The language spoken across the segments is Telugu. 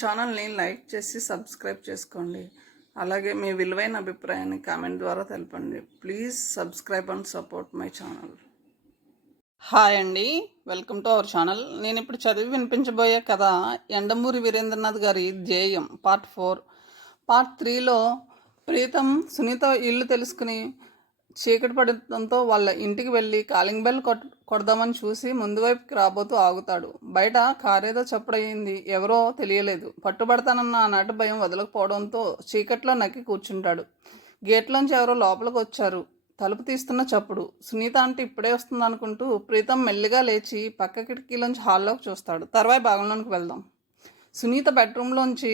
ఛానల్ని లైక్ చేసి సబ్స్క్రైబ్ చేసుకోండి. అలాగే మీ విలువైన అభిప్రాయాన్ని కామెంట్ ద్వారా తెలపండి. Please subscribe and support my channel. Hi అండి, వెల్కమ్ టు అవర్ ఛానల్. నేను ఇప్పుడు చదివి వినిపించబోయే కథ యండమూరి వీరేంద్రనాథ్ గారి ధ్యేయం పార్ట్ 4. పార్ట్ 3లో ప్రీతం సునీత ఇల్లు తెలుసుకుని చీకటి పడటంతో వాళ్ళ ఇంటికి వెళ్ళి కాలింగ్ బెల్ కొడదామని చూసి ముందు వైపుకి రాబోతూ ఆగుతాడు. బయట కారేదో చప్పుడయింది. ఎవరో తెలియలేదు. పట్టుబడతానన్న ఆనాటి భయం వదలకపోవడంతో చీకట్లో నక్కి కూర్చుంటాడు. గేట్లోంచి ఎవరో లోపలికి వచ్చారు. తలుపు తీస్తున్న చప్పుడు. సునీత అంటే ఇప్పుడే వస్తుంది అనుకుంటూ ప్రీతం మెల్లిగా లేచి పక్క కిటికీలోంచి హాల్లోకి చూస్తాడు. తర్వాయి భాగంలోనికి వెళ్దాం. సునీత బెడ్రూమ్లోంచి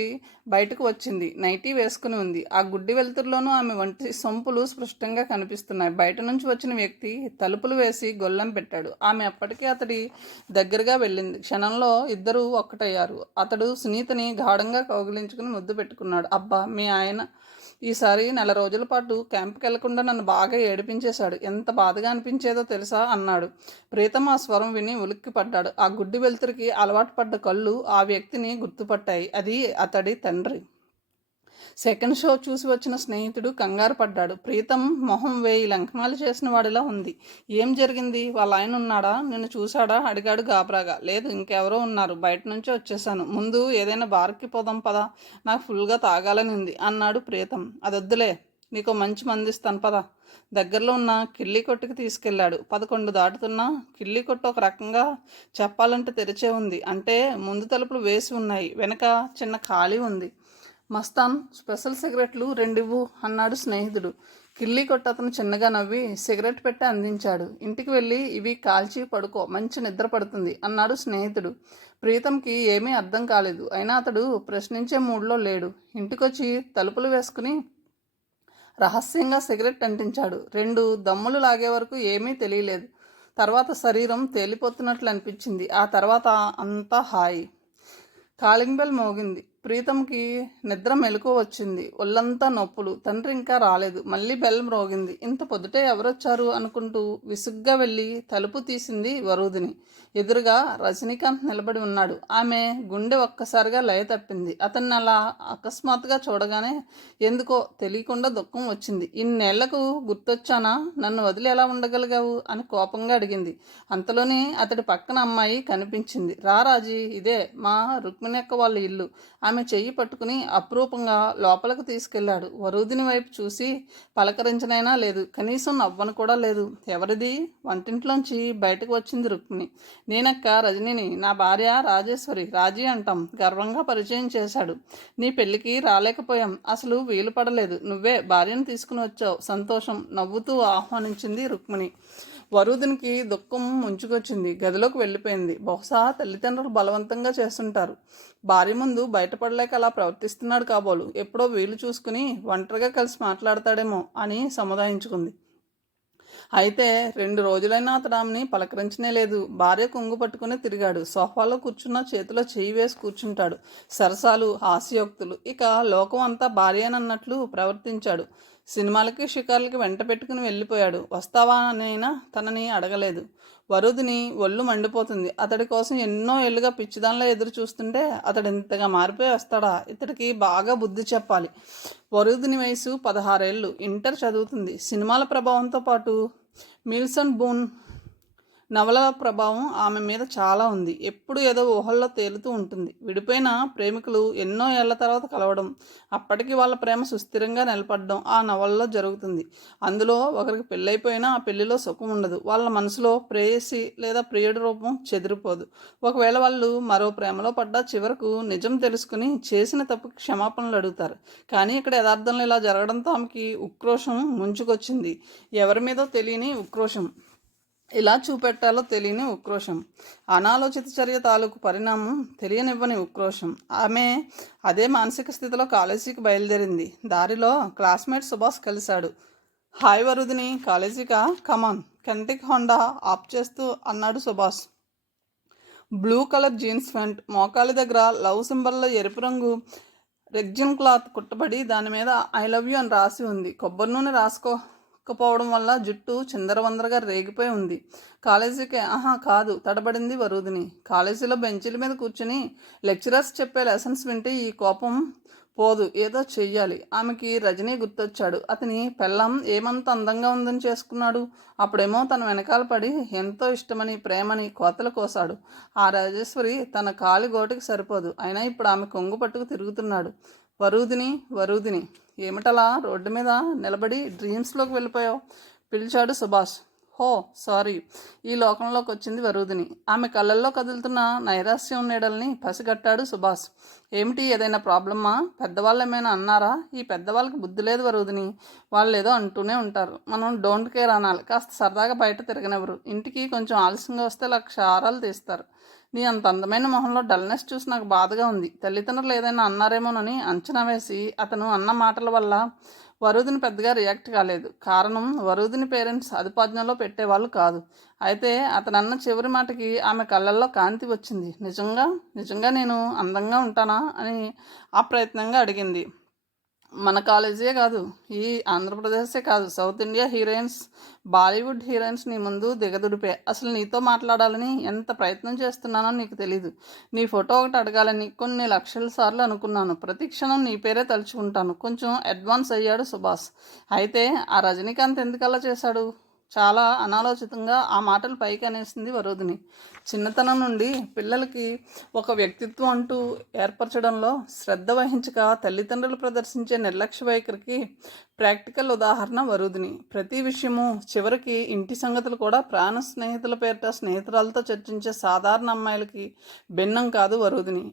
బయటకు వచ్చింది. నైటీ వేసుకుని ఉంది. ఆ గుడ్డి వెలుతురులోనూ ఆమె వంటి సొంపులు స్పష్టంగా కనిపిస్తున్నాయి. బయట నుంచి వచ్చిన వ్యక్తి తలుపులు వేసి గొల్లం పెట్టాడు. ఆమె అప్పటికే అతడి దగ్గరగా వెళ్ళింది. క్షణంలో ఇద్దరూ ఒక్కటయ్యారు. అతడు సునీతని గాఢంగా కౌగిలించుకుని ముద్దు పెట్టుకున్నాడు. అబ్బా, మీ ఆయన ఈసారి 4 రోజుల పాటు క్యాంప్కి వెళ్లకుండా నన్ను బాగా ఏడిపించేశాడు. ఎంత బాధగా అనిపించేదో తెలుసా అన్నాడు. ప్రీతం ఆ స్వరం విని ఉలిక్కి పడ్డాడు. ఆ గుడ్డి వెలుతురికి అలవాటు పడ్డ కళ్ళు ఆ వ్యక్తిని గుర్తుపట్టాయి. అది అతడి తండ్రి. సెకండ్ షో చూసి వచ్చిన స్నేహితుడు కంగారు పడ్డాడు. ప్రీతం మొహం 1000 లంకనాలు చేసిన వాడిలా ఉంది. ఏం జరిగింది? వాళ్ళ ఆయన ఉన్నాడా? నిన్ను చూశాడా? అడిగాడు గాబరాగా. లేదు, ఇంకెవరో ఉన్నారు. బయట నుంచి వచ్చేసాను. ముందు ఏదైనా బార్కి పోదాం పదా, నాకు ఫుల్గా తాగాలని ఉంది అన్నాడు ప్రీతం. అదొద్దులే, నీకు మంచి మందిస్తాను పదా. దగ్గరలో ఉన్న కిళ్ళీ కొట్టుకి తీసుకెళ్లాడు. 11 దాటుతున్నా కిళ్ళీ కొట్టు ఒక రకంగా చెప్పాలంటే తెరిచే ఉంది. అంటే ముందు తలుపులు వేసి ఉన్నాయి, వెనక చిన్న ఖాళీ ఉంది. మస్తాన్, స్పెషల్ సిగరెట్లు 2 ఇవ్వు అన్నాడు స్నేహితుడు. కిళ్ళీ కొట్టు అతను చిన్నగా నవ్వి సిగరెట్ పెట్టి అందించాడు. ఇంటికి వెళ్ళి ఇవి కాల్చి పడుకో, మంచి నిద్ర పడుతుంది అన్నాడు స్నేహితుడు. ప్రీతంకి ఏమీ అర్థం కాలేదు. అయినా అతడు ప్రశ్నించే మూడ్లో లేడు. ఇంటికొచ్చి తలుపులు వేసుకుని రహస్యంగా సిగరెట్ అంటించాడు. 2 దమ్ములు లాగే వరకు ఏమీ తెలియలేదు. తర్వాత శరీరం తేలిపోతున్నట్లు అనిపించింది. ఆ తర్వాత అంతా హాయి. కాలింగ్ బెల్ మోగింది. ప్రీతంకి నిద్ర మెలకు వచ్చింది. ఒళ్ళంతా నొప్పులు. తండ్రి ఇంకా రాలేదు. మళ్ళీ బెల్ మ్రోగింది. ఇంత పొద్దుటే ఎవరొచ్చారు అనుకుంటూ విసుగ్గా వెళ్ళి తలుపు తీసింది వరూధిని. ఎదురుగా రజనీకాంత్ నిలబడి ఉన్నాడు. ఆమె గుండె ఒక్కసారిగా లయ తప్పింది. అతన్ని అలా అకస్మాత్తుగా చూడగానే ఎందుకో తెలియకుండా దుఃఖం వచ్చింది. ఇన్నేళ్లకు గుర్తొచ్చానా? నన్ను వదిలి ఎలా ఉండగలిగావు అని కోపంగా అడిగింది. అంతలోనే అతడి పక్కన అమ్మాయి కనిపించింది. రా రాజీ, ఇదే మా రుక్మిణి అక్క వాళ్ళ ఇల్లు. ఆమె చెయ్యి పట్టుకుని అపురూపంగా లోపలికి తీసుకెళ్లాడు. వరూధిని వైపు చూసి పలకరించనైనా లేదు. కనీసం నవ్వను కూడా లేదు. ఎవరిది? వంటింట్లోంచి బయటకు వచ్చింది రుక్మిణి. నేనక్క రజనిని, నా భార్య రాజేశ్వరి, రాజీ అంటాం. గర్వంగా పరిచయం చేశాడు. నీ పెళ్లికి రాలేకపోయాం, అసలు వీలు పడలేదు. నువ్వే భార్యను తీసుకుని వచ్చావు, సంతోషం నవ్వుతూ ఆహ్వానించింది రుక్మిణి. వరూధినికి దుఃఖం ముంచుకొచ్చింది. గదిలోకి వెళ్ళిపోయింది. బహుశా తల్లిదండ్రులు బలవంతంగా చేస్తుంటారు. భార్య ముందు బయటపడలేక అలా ప్రవర్తిస్తున్నాడు కాబోలు. ఎప్పుడో వీలు చూసుకుని ఒంటరిగా కలిసి మాట్లాడతాడేమో అని సముదాయించుకుంది. అయితే 2 రోజులైనా అతడు ఆమెని పలకరించనే లేదు. భార్య కొంగు పట్టుకుని తిరిగాడు. సోఫాలో కూర్చున్న చేతిలో చేయి వేసి కూర్చుంటాడు. సరసాలు, హాస్యోక్తులు. ఇక లోకం అంతా భార్యనన్నట్లు ప్రవర్తించాడు. సినిమాలకి షికార్లకి వెంట పెట్టుకుని వెళ్ళిపోయాడు. వస్తావా అనైనా తనని అడగలేదు. వరూధిని ఒళ్ళు మండిపోతుంది. అతడి కోసం ఎన్నో ఏళ్ళుగా పిచ్చిదానిలో ఎదురు చూస్తుంటే అతడు ఇంతగా మారిపోయి వస్తాడా? ఇతడికి బాగా బుద్ధి చెప్పాలి. వరూధిని వయసు 16 ఏళ్ళు. ఇంటర్ చదువుతుంది. సినిమాల ప్రభావంతో పాటు మిల్సన్ బూన్ నవలల ప్రభావం ఆమె మీద చాలా ఉంది. ఎప్పుడు ఏదో ఊహల్లో తేలుతూ ఉంటుంది. విడిపోయిన ప్రేమికులు ఎన్నో ఏళ్ల తర్వాత కలవడం, అప్పటికి వాళ్ళ ప్రేమ సుస్థిరంగా నిలబడడం ఆ నవలలో జరుగుతుంది. అందులో ఒకరికి పెళ్ళైపోయినా ఆ పెళ్లిలో సుఖం ఉండదు. వాళ్ళ మనసులో ప్రేయసి లేదా ప్రియుడి రూపం చెదిరిపోదు. ఒకవేళ వాళ్ళు మరో ప్రేమలో పడ్డా చివరకు నిజం తెలుసుకుని చేసిన తప్పుకి క్షమాపణలు అడుగుతారు. కానీ ఇక్కడ యథార్థంలో ఇలా జరగడంతో ఆమెకి ఉక్రోషం ముంచుకొచ్చింది. ఎవరి మీదో తెలియని ఉక్రోషం, ఇలా చూపెట్టాలో తెలియని ఉక్రోషం, అనాలోచిత చర్య తాలూకు పరిణామం తెలియనివ్వని ఉక్రోషం. ఆమె అదే మానసిక స్థితిలో కాలేజీకి బయలుదేరింది. దారిలో క్లాస్మేట్ సుభాష్ కలిశాడు. హాయ్ వరూధిని, కాలేజీకా? కమాన్. కెంటిక్ హోండా ఆఫ్ చేస్తూ అన్నాడు Subhash. Blue colour jeans pant, మోకాలి దగ్గర లవ్ సింబల్లో ఎరుపు రంగు రెగ్జిన్ క్లాత్ కుట్టబడి దాని మీద ఐ లవ్ యూ అని రాసి ఉంది. కొబ్బరి నూనె రాసుకో దొరకకపోవడం వల్ల జుట్టు చిందరవందరగా రేగిపోయి ఉంది. కాలేజీకి కాదు తడబడింది వరూధిని. కాలేజీలో బెంచీల మీద కూర్చుని లెక్చరర్స్ చెప్పే లెసన్స్ వింటే ఈ కోపం పోదు, ఏదో చెయ్యాలి. ఆమెకి రజనీ గుర్తొచ్చాడు. అతని పెళ్ళం ఏమంత అందంగా ఉందని చేసుకున్నాడు. అప్పుడేమో తన వెనకాల పడి ఎంతో ఇష్టమని ప్రేమని కోతలు కోసాడు. ఆ రాజేశ్వరి తన కాలి గోటికి సరిపోదు. అయినా ఇప్పుడు ఆమె కొంగు పట్టుకు తిరుగుతున్నాడు. వరూధిని వరూధిని, ఏమిటలా రోడ్డు మీద నిలబడి డ్రీమ్స్లోకి వెళ్ళిపోయావు? పిలిచాడు సుభాష్. హో సారీ. ఈ లోకంలోకి వచ్చింది వరూధిని. ఆమె కళ్ళల్లో కదులుతున్న నైరాస్యం నీడల్ని పసిగట్టాడు సుభాష్. ఏమిటి, ఏదైనా ప్రాబ్లమ్మా? పెద్దవాళ్ళు ఏమైనా అన్నారా? ఈ పెద్దవాళ్ళకి బుద్ధి లేదు వరూధిని. వాళ్ళు ఏదో అంటూనే ఉంటారు. మనం డోంట్ కేర్ అనాలి. కాస్త సరదాగా బయట తిరగనివ్వరు. ఇంటికి కొంచెం ఆలస్యంగా వస్తే 1,00,000 ఆరాలు తీస్తారు. నీ అంత అందమైన మొహంలో డల్నెస్ చూసి నాకు బాధగా ఉంది. తల్లిదండ్రులు ఏదైనా అన్నారేమోనని అంచనా వేసి అతను అన్న మాటల వల్ల వరూధిని పెద్దగా రియాక్ట్ కాలేదు. కారణం, వరూధిని పేరెంట్స్ అదుపాజ్ఞలో పెట్టేవాళ్ళు కాదు. అయితే అతను అన్న చివరి మాటకి ఆమె కళ్ళల్లో కాంతి వచ్చింది. నిజంగా నేను అందంగా ఉంటానా అని అప్రయత్నంగా అడిగింది. మన కాలేజే కాదు, ఈ ఆంధ్రప్రదేశే కాదు, south India heroines, Bollywood heroines నీ ముందు దిగదుడిపే. అసలు నీతో మాట్లాడాలని ఎంత ప్రయత్నం చేస్తున్నానో నీకు తెలీదు. నీ ఫోటో ఒకటి అడగాలని కొన్ని లక్షల సార్లు అనుకున్నాను. ప్రతి క్షణం నీ పేరే తలుచుకుంటాను. కొంచెం అడ్వాన్స్ అయ్యాడు సుభాష్. అయితే ఆ రజనీకాంత్ ఎందుకలా చేశాడు? చాలా అనాలోచితంగా ఆ మాటలు పైకి అనేసింది వరూధిని. చిన్నతనం నుండి పిల్లలకి ఒక వ్యక్తిత్వం అంటూ ఏర్పరచడంలో శ్రద్ధ వహించక తల్లిదండ్రులు ప్రదర్శించే నిర్లక్ష్య వైఖరికి ప్రాక్టికల్ ఉదాహరణ వరూధిని. ప్రతి విషయము, చివరికి ఇంటి సంగతులు కూడా ప్రాణ స్నేహితుల పేరిట స్నేహితురాలతో చర్చించే సాధారణ అమ్మాయిలకి భిన్నం కాదు వరూధిని.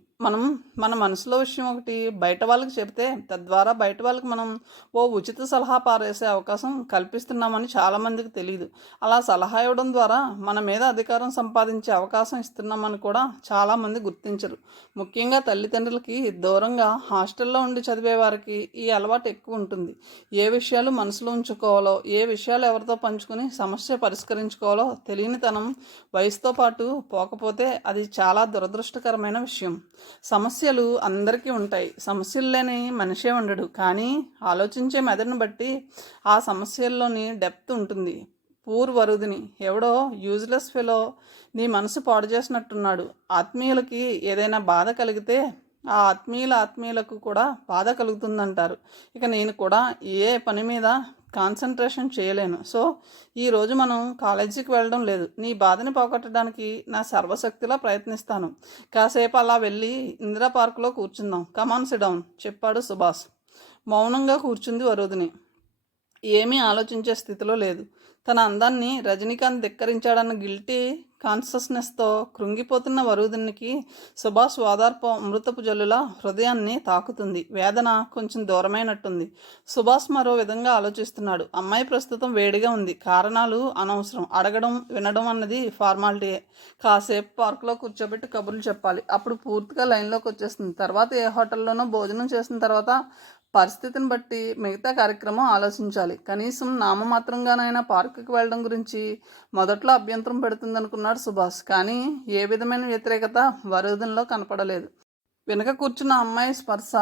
మన మనసులో విషయం ఒకటి బయట వాళ్ళకి చెప్తే తద్వారా బయట వాళ్ళకి మనం ఓ ఉచిత సలహా పారేసే అవకాశం కల్పిస్తున్నామని చాలామందికి తెలియదు. అలా సలహా ఇవ్వడం ద్వారా మన మీద అధికారం సంపాదించే అవకాశం ఇస్తున్నామని కూడా చాలామంది గుర్తించరు. ముఖ్యంగా తల్లిదండ్రులకి దూరంగా హాస్టల్లో ఉండి చదివే వారికి ఈ అలవాటు ఎక్కువ ఉంటుంది. ఏ విషయాలు మనసులో ఉంచుకోవాలో, ఏ విషయాలు ఎవరితో పంచుకుని సమస్య పరిష్కరించుకోవాలో తెలియనితనం వయసుతో పాటు పోకపోతే అది చాలా దురదృష్టకరమైన విషయం. సమస్యలు అందరికీ ఉంటాయి. సమస్యలు లేని మనిషే ఉండడు. కానీ ఆలోచించే మెదడును బట్టి ఆ సమస్యల్లోని డెప్త్ ఉంటుంది. పూర్ వరూధిని, ఎవడో యూజ్లెస్ ఫెలో నీ మనసు పాడు చేసినట్టున్నాడు. ఆత్మీయులకి ఏదైనా బాధ కలిగితే ఆ ఆత్మీయులకు కూడా బాధ కలుగుతుందంటారు. ఇక నేను కూడా ఏ పని మీద కాన్సన్ట్రేషన్ చేయలేను. సో ఈరోజు మనం కాలేజీకి వెళ్ళడం లేదు. నీ బాధని పోగొట్టడానికి నా సర్వశక్తిలా ప్రయత్నిస్తాను. కాసేపు అలా వెళ్ళి ఇందిరా పార్కులో కూర్చుందాం. కమాన్ సిట్ డౌన్ చెప్పాడు సుభాష్. మౌనంగా కూర్చుంది వరూధిని. ఏమీ ఆలోచించే స్థితిలో లేదు. తన అందాన్ని రజనీకాంత్ ధిక్కరించాడన్న గిల్టీ కాన్షియస్నెస్తో కృంగిపోతున్న వరూధినికి సుభాష్ ఓదార్పు అమృతపు జల్లుల హృదయాన్ని తాకుతుంది. వేదన కొంచెం దూరమైనట్టుంది. సుభాష్ మరో విధంగా ఆలోచిస్తున్నాడు. అమ్మాయి ప్రస్తుతం వేడిగా ఉంది. కారణాలు అనవసరం. అడగడం వినడం అన్నది ఫార్మాలిటీయే. కాసేపు పార్కులో కూర్చోబెట్టి కబుర్లు చెప్పాలి. అప్పుడు పూర్తిగా లైన్లోకి వచ్చేస్తుంది. తర్వాత ఏ హోటల్లోనో భోజనం చేసిన తర్వాత పరిస్థితిని బట్టి మిగతా కార్యక్రమం ఆలోచించాలి. కనీసం నామమాత్రంగానైనా పార్కుకి వెళ్ళడం గురించి మొదట్లో అభ్యంతరం పెడుతుందనుకున్నాడు సుభాష్. కానీ ఏ విధమైన వ్యతిరేకత వరూధినిలో కనపడలేదు. వెనుక కూర్చున్న అమ్మాయి స్పర్శ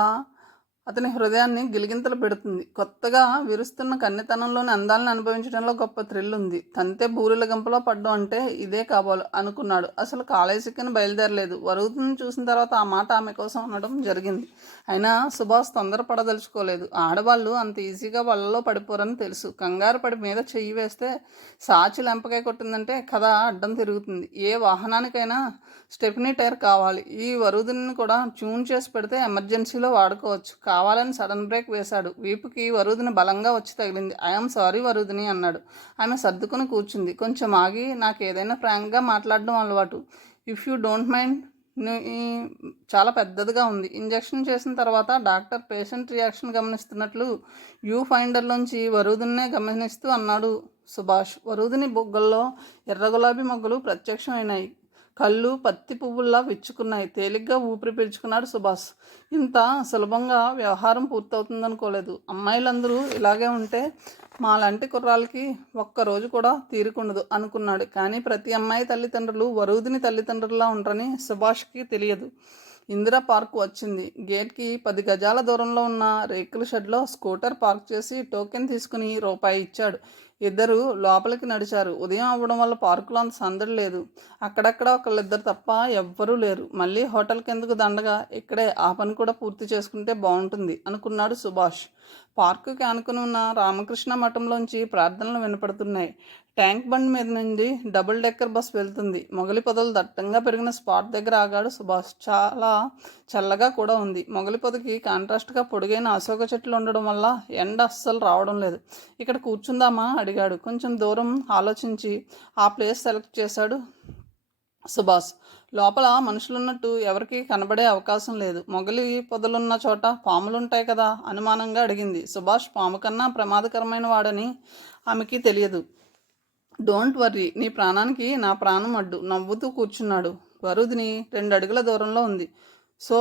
అతని హృదయాన్ని గిలిగింతలు పెడుతుంది. కొత్తగా విరుస్తున్న కన్నితనంలోని అందాలను అనుభవించడంలో గొప్ప థ్రిల్ ఉంది. తంతే బూరెల గంపలో పడ్డం అంటే ఇదే కాబోలు అనుకున్నాడు. అసలు కాలేజీకి బయలుదేరలేదు. వరూధిని చూసిన తర్వాత ఆ మాట ఆమె కోసం అనడం జరిగింది. అయినా సుభాష్ తొందరపడదలుచుకోలేదు. ఆడవాళ్ళు అంత ఈజీగా వాళ్ళలో పడిపోరని తెలుసు. కంగారు పడి మీద చెయ్యి వేస్తే సాచి లెంపకాయ కొట్టిందంటే కథ అడ్డం తిరుగుతుంది. ఏ వాహనానికైనా స్టెఫ్నీ టైర్ కావాలి. ఈ వరూధిని కూడా ట్యూన్ చేసి పెడితే ఎమర్జెన్సీలో వాడుకోవచ్చు. కావాలని సడన్ బ్రేక్ వేశాడు. వీపుకి వరూధిని బలంగా వచ్చి తగిలింది. ఐఎమ్ సారీ వరూధిని అన్నాడు. ఆమె సర్దుకుని కూర్చుంది. కొంచెం ఆగి, నాకు ఏదైనా ఫ్రాంక్గా మాట్లాడడం అలవాటు. If you don't mind. చాలా పెద్దదిగా ఉంది. ఇంజెక్షన్ చేసిన తర్వాత డాక్టర్ పేషెంట్ రియాక్షన్ గమనిస్తున్నట్లు వ్యూ ఫైండర్లోంచి వరూధినే గమనిస్తూ అన్నాడు సుభాష్. వరూధిని బొగ్గల్లో ఎర్ర గులాబీ మొగ్గలు ప్రత్యక్షమైనాయి. కళ్ళు పత్తి పువ్వుల్లా విచ్చుకున్నాయి. తేలిగ్గా ఊపిరి పీల్చుకున్నాడు సుభాష్. ఇంత సులభంగా వ్యవహారం పూర్తవుతుందనుకోలేదు. అమ్మాయిలందరూ ఇలాగే ఉంటే మాలాంటి కుర్రాళ్ళకి ఒక్కరోజు కూడా తీరుకుండదు అనుకున్నాడు. కానీ ప్రతి అమ్మాయి తల్లిదండ్రులు వరూధిని తల్లిదండ్రుల్లా ఉండరని సుభాష్కి తెలియదు. ఇందిరా పార్క్ వచ్చింది. గేట్కి 10 గజాల దూరంలో ఉన్న రేకుల షెడ్లో స్కూటర్ పార్క్ చేసి టోకెన్ తీసుకుని రూపాయి ఇచ్చాడు. ఇద్దరు లోపలికి నడిచారు. ఉదయం అవ్వడం వల్ల పార్కులో అంత సందడి లేదు. అక్కడక్కడ ఒకళ్ళిద్దరు తప్ప ఎవ్వరూ లేరు. మళ్ళీ హోటల్కి ఎందుకు దండగా, ఇక్కడే ఆ పని కూడా పూర్తి చేసుకుంటే బాగుంటుంది అనుకున్నాడు సుభాష్. పార్కుకి ఆనుకుని ఉన్న రామకృష్ణ మఠంలోంచి ప్రార్థనలు వినపడుతున్నాయి. ట్యాంక్ బండ్ మీద నుండి డబుల్ డెక్కర్ బస్ వెళ్తుంది. మొగలి పొదలు దట్టంగా పెరిగిన స్పాట్ దగ్గర ఆగాడు సుభాష్. చాలా చల్లగా కూడా ఉంది. మొగలి పొదకి కాంట్రాస్ట్గా పొడుగైన అశోక చెట్లు ఉండడం వల్ల ఎండ అస్సలు రావడం లేదు. ఇక్కడ కూర్చుందామా అడిగాడు. కొంచెం దూరం ఆలోచించి ఆ ప్లేస్ సెలెక్ట్ చేశాడు సుభాష్. లోపల మనుషులున్నట్టు ఎవరికి కనబడే అవకాశం లేదు. మొగలి పొదలున్న చోట పాములుంటాయి కదా అనుమానంగా అడిగింది. సుభాష్ పాము కన్నా ప్రమాదకరమైన వాడని ఆమెకి తెలియదు. డోంట్ వర్రీ, నీ ప్రాణానికి నా ప్రాణం అడ్డు నవ్వుతూ కూర్చున్నాడు. వరుదిని 2 అడుగుల దూరంలో ఉంది. So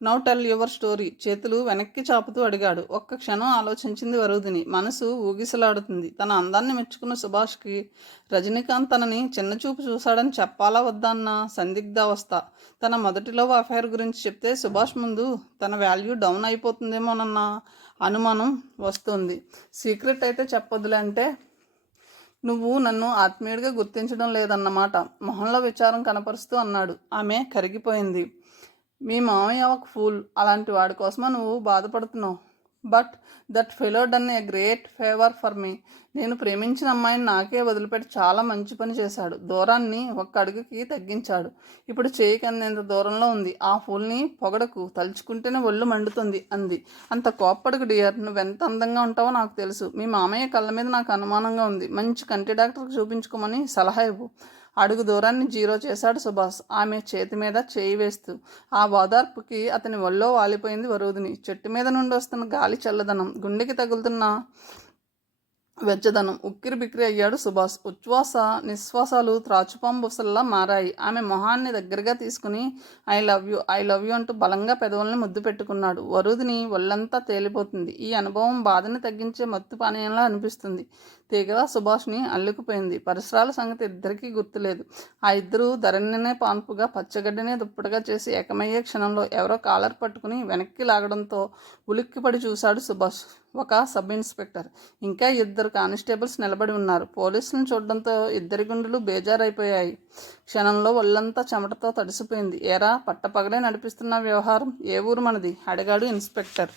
now tell your story, చేతులు వెనక్కి చాపుతూ అడిగాడు. ఒక్క క్షణం ఆలోచించింది వరుదిని. మనసు ఊగిసలాడుతుంది. తన అందాన్ని మెచ్చుకున్న సుభాష్కి రజనీకాంత్ తనని చిన్నచూపు చూశాడని చెప్పాలా వద్దా అన్న సందిగ్ధావస్థ. తన మొదటి లవ్ అఫైర్ గురించి చెప్తే సుభాష్ ముందు తన వాల్యూ డౌన్ అయిపోతుందేమోనన్న అనుమానం వస్తుంది. సీక్రెట్ అయితే చెప్పొద్దులే అంటే నువ్వు నన్ను ఆత్మీయుడిగా గుర్తించడం లేదన్నమాట మొహంలో విచారం కనపరుస్తూ అన్నాడు. ఆమె కరిగిపోయింది. మీ మామయ్య ఒక ఫూల్, అలాంటి వాడి కోసమా నువ్వు బాధపడుతున్నావు? But that fellow done a great favour for me. నేను ప్రేమించిన అమ్మాయిని నాకే వదిలిపెట్టి చాలా మంచి పని చేశాడు. దూరాన్ని 1 అడుగుకి తగ్గించాడు. ఇప్పుడు చేయికి అందేంత దూరంలో ఉంది. ఆ ఫూల్ని పొగడకు, తలుచుకుంటేనే ఒళ్ళు మండుతుంది అంది. అంత కోప్పడుకు డియర్, నువ్వెంత అందంగా ఉంటావో నాకు తెలుసు. మీ మామయ్య కళ్ళ మీద నాకు అనుమానంగా ఉంది. మంచి కంటి డాక్టర్కి చూపించుకోమని సలహా ఇవ్వు. అడుగు దూరాన్ని 0 చేశాడు సుభాష్, ఆమె చేతి మీద చేయి వేస్తూ. ఆ ఓదార్పుకి అతని ఒళ్ళో వాలిపోయింది వరుదిని. చెట్టు మీద నుండి వస్తున్న గాలి చల్లదనం, గుండెకి తగులుతున్న వెచ్చదనం. ఉక్కిరి బిక్కిరి అయ్యాడు సుభాష్. ఉచ్ఛ్వాస నిశ్వాసాలు త్రాచుపాం బుసల్లా మారాయి. ఆమె మొహాన్ని దగ్గరగా తీసుకుని ఐ లవ్ యూ అంటూ బలంగా పెదవుల్ని ముద్దు పెట్టుకున్నాడు. వరుదిని ఒళ్ళంతా తేలిపోతుంది. ఈ అనుభవం బాధని తగ్గించే మత్తు పానీయంలా అనిపిస్తుంది. తీగలా సుభాష్ని అల్లుకుపోయింది. పరిసరాల సంగతి ఇద్దరికీ గుర్తులేదు. ఆ ఇద్దరు ధరణినే పాన్పుగా పచ్చగడ్డినే దుప్పటిగా చేసి ఏకమయ్యే క్షణంలో ఎవరో కాలర్ పట్టుకుని వెనక్కి లాగడంతో ఉలిక్కిపడి చూశాడు సుభాష్. ఒక సబ్ ఇన్స్పెక్టర్, ఇంకా 2 కానిస్టేబుల్స్ నిలబడి ఉన్నారు. పోలీసులను చూడడంతో ఇద్దరి గుండెలు బేజారైపోయాయి. క్షణంలో ఒళ్ళంతా చెమటతో తడిసిపోయింది. ఏరా, పట్టపగలే నడిపిస్తున్న వ్యవహారం? ఏ ఊరు మనది అడిగాడు ఇన్స్పెక్టర్.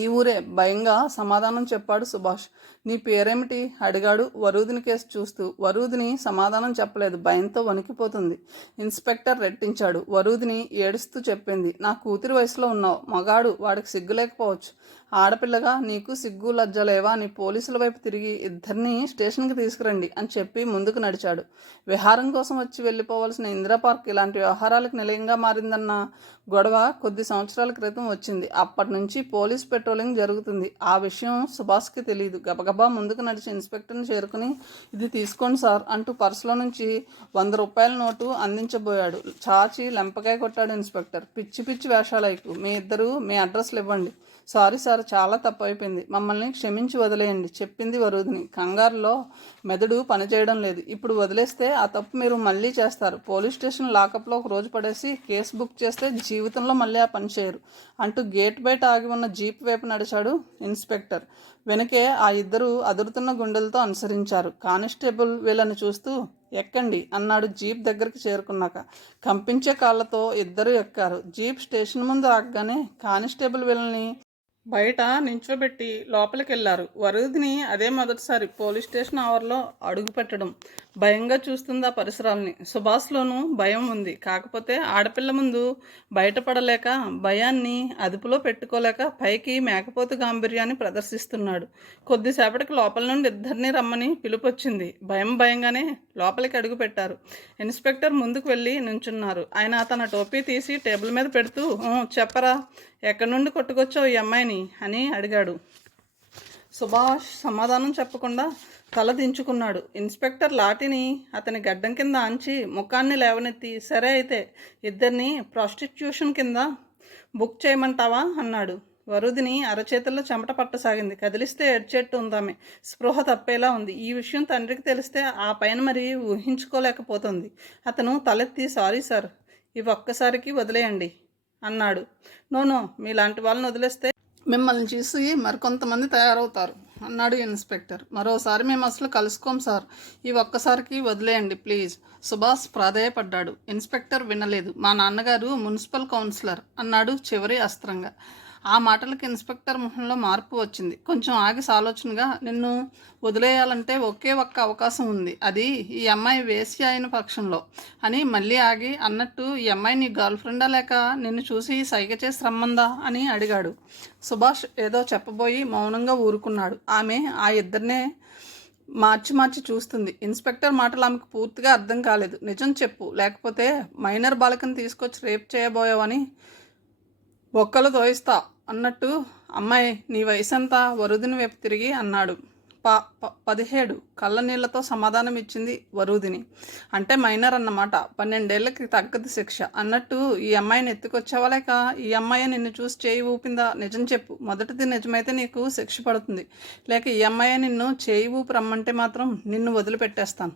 ఈ ఊరే, భయంగా సమాధానం చెప్పాడు సుభాష్. నీ పేరేమిటి అడిగాడు వరుదిని కేసు చూస్తూ. వరుదిని సమాధానం చెప్పలేదు. భయంతో వణికిపోతుంది. ఇన్స్పెక్టర్ రెట్టించాడు. వరుదిని ఏడుస్తూ చెప్పింది, నా కూతురి వయసులో ఉన్నావు. మగాడు, వాడికి సిగ్గు లేకపోవచ్చు. ఆడపిల్లగా నీకు సిగ్గు లజ్జ లేవా అని పోలీసుల వైపు తిరిగి ఇద్దరిని స్టేషన్కి తీసుకురండి అని చెప్పి ముందుకు నడిచాడు. విహారం కోసం వచ్చి వెళ్ళిపోవలసిన ఇందిరా పార్క్ ఇలాంటి వ్యవహారాలకు నిలయంగా మారిందన్న గొడవ కొద్ది సంవత్సరాల క్రితం వచ్చింది. అప్పటి నుంచి పోలీస్ పెట్రోలింగ్ జరుగుతుంది. ఆ విషయం సుభాష్కి తెలియదు. గబగబా ముందుకు నడిచి ఇన్స్పెక్టర్ని చేరుకుని, ఇది తీసుకోండి సార్ అంటూ పర్సులో నుంచి 100 రూపాయల నోటు అందించబోయాడు. చాచి లెంపకాయ కొట్టాడు ఇన్స్పెక్టర్. పిచ్చి పిచ్చి వేషాలైకు, మీ ఇద్దరు మీ అడ్రస్లు ఇవ్వండి. సారీ సార్, చాలా తప్పు అయిపోయింది, మమ్మల్ని క్షమించి వదిలేయండి చెప్పింది వరుదిని. కంగారులో మెదడు పనిచేయడం లేదు. ఇప్పుడు వదిలేస్తే ఆ తప్పు మీరు మళ్ళీ చేస్తారు. పోలీస్ స్టేషన్ లాకప్లో 1 రోజు పడేసి కేసు బుక్ చేస్తే జీవితంలో మళ్ళీ ఆ పని చేయరు అంటూ గేట్ బయట ఆగి ఉన్న జీప్ వైపు నడిచాడు ఇన్స్పెక్టర్. వెనకే ఆ ఇద్దరు అదురుతున్న గుండెలతో అనుసరించారు. కానిస్టేబుల్ వీళ్ళని చూస్తూ ఎక్కండి అన్నాడు జీప్ దగ్గరికి చేరుకున్నాక. కంపించే కాళ్ళతో ఇద్దరు ఎక్కారు. జీప్ స్టేషన్ ముందు ఆగగానే కానిస్టేబుల్ వీళ్ళని బయట నించోబెట్టి లోపలికి వెళ్ళారు. వరుదిని అదే మొదటిసారి పోలీస్ స్టేషన్ ఆవర్లో అడుగు పెట్టడం. భయంగా చూస్తుంది ఆ పరిసరాలని. సుభాష్లోనూ భయం ఉంది. కాకపోతే ఆడపిల్ల ముందు బయటపడలేక, భయాన్ని అదుపులో పెట్టుకోలేక పైకి మేకపోతు గాంభీర్యాన్ని ప్రదర్శిస్తున్నాడు. కొద్దిసేపటికి లోపల నుండి ఇద్దరిని రమ్మని పిలుపొచ్చింది. భయంగానే లోపలికి అడుగు పెట్టారు. ఇన్స్పెక్టర్ ముందుకు వెళ్ళి నుంచున్నారు. ఆయన తన టోపీ తీసి టేబుల్ మీద పెడుతూ, చెప్పరా, ఎక్కడి నుండి కొట్టుకొచ్చావు ఈ అమ్మాయిని అని అడిగాడు. సుభాష్ సమాధానం చెప్పకుండా తల దించుకున్నాడు. ఇన్స్పెక్టర్ లాఠీని అతని గడ్డం కింద ఆంచి ముఖాన్ని లేవనెత్తి, సరే అయితే ఇద్దరిని ప్రాస్టిట్యూషన్ కింద బుక్ చేయమంటావా అన్నాడు. వరుదిని అరచేతుల్లో చెమట పట్టసాగింది. కదిలిస్తే ఏడ్చేట్టు ఉందామె. స్పృహ తప్పేలా ఉంది. ఈ విషయం తండ్రికి తెలిస్తే ఆ పైన మరి ఊహించుకోలేకపోతుంది. అతను తలెత్తి, సారీ సార్, ఇవి ఒక్కసారికి వదిలేయండి అన్నాడు. నోనో, మీలాంటి వాళ్ళని వదిలేస్తే మిమ్మల్ని చూసి మరికొంతమంది తయారవుతారు అన్నాడు ఇన్స్పెక్టర్. మరోసారి మేము అసలు కలుసుకోం సార్, ఈ ఒక్కసారికి వదిలేయండి ప్లీజ్. సుభాష్ ప్రాధేయపడ్డాడు. ఇన్స్పెక్టర్ వినలేదు. మా నాన్నగారు మున్సిపల్ కౌన్సిలర్ అన్నాడు చివరి అస్త్రంగా. ఆ మాటలకి ఇన్స్పెక్టర్ మొహంలో మార్పు వచ్చింది. కొంచెం ఆగి ఆలోచనగా, నిన్ను వదిలేయాలంటే ఒకే ఒక్క అవకాశం ఉంది, అది ఈ అమ్మాయి వేశ్య అయిన పక్షంలో అని మళ్ళీ ఆగి, అన్నట్టు ఈ అమ్మాయి నీ గర్ల్ ఫ్రెండా లేక నిన్ను చూసి సైగ చేసి రమ్మందా అని అడిగాడు. సుభాష్ ఏదో చెప్పబోయి మౌనంగా ఊరుకున్నాడు. ఆమె ఆ ఇద్దరినే మార్చి మార్చి చూస్తుంది. ఇన్స్పెక్టర్ మాటలు ఆమెకు పూర్తిగా అర్థం కాలేదు. నిజం చెప్పు, లేకపోతే మైనర్ బాలికను తీసుకొచ్చి రేప్ చేయబోయావని ఒక్కలు తోయిస్తా అన్నట్టు. అమ్మాయి, నీ వయసు ఎంత? వరుదిని వైపు తిరిగి అన్నాడు. 17 కళ్ళ నీళ్లతో సమాధానం ఇచ్చింది వరుదిని. అంటే మైనర్ అన్నమాట. 12 ఏళ్ళకి తగ్గదు శిక్ష అన్నట్టు. ఈ అమ్మాయిని ఎత్తుకొచ్చావా లేక ఈ అమ్మాయి నిన్ను చూసి చేయి ఊపిందా? నిజం చెప్పు. మొదటిది నిజమైతే నీకు శిక్ష పడుతుంది, లేక ఈ అమ్మాయి నిన్ను చేయి ఊపి రమ్మంటే మాత్రం నిన్ను వదిలిపెట్టేస్తాను.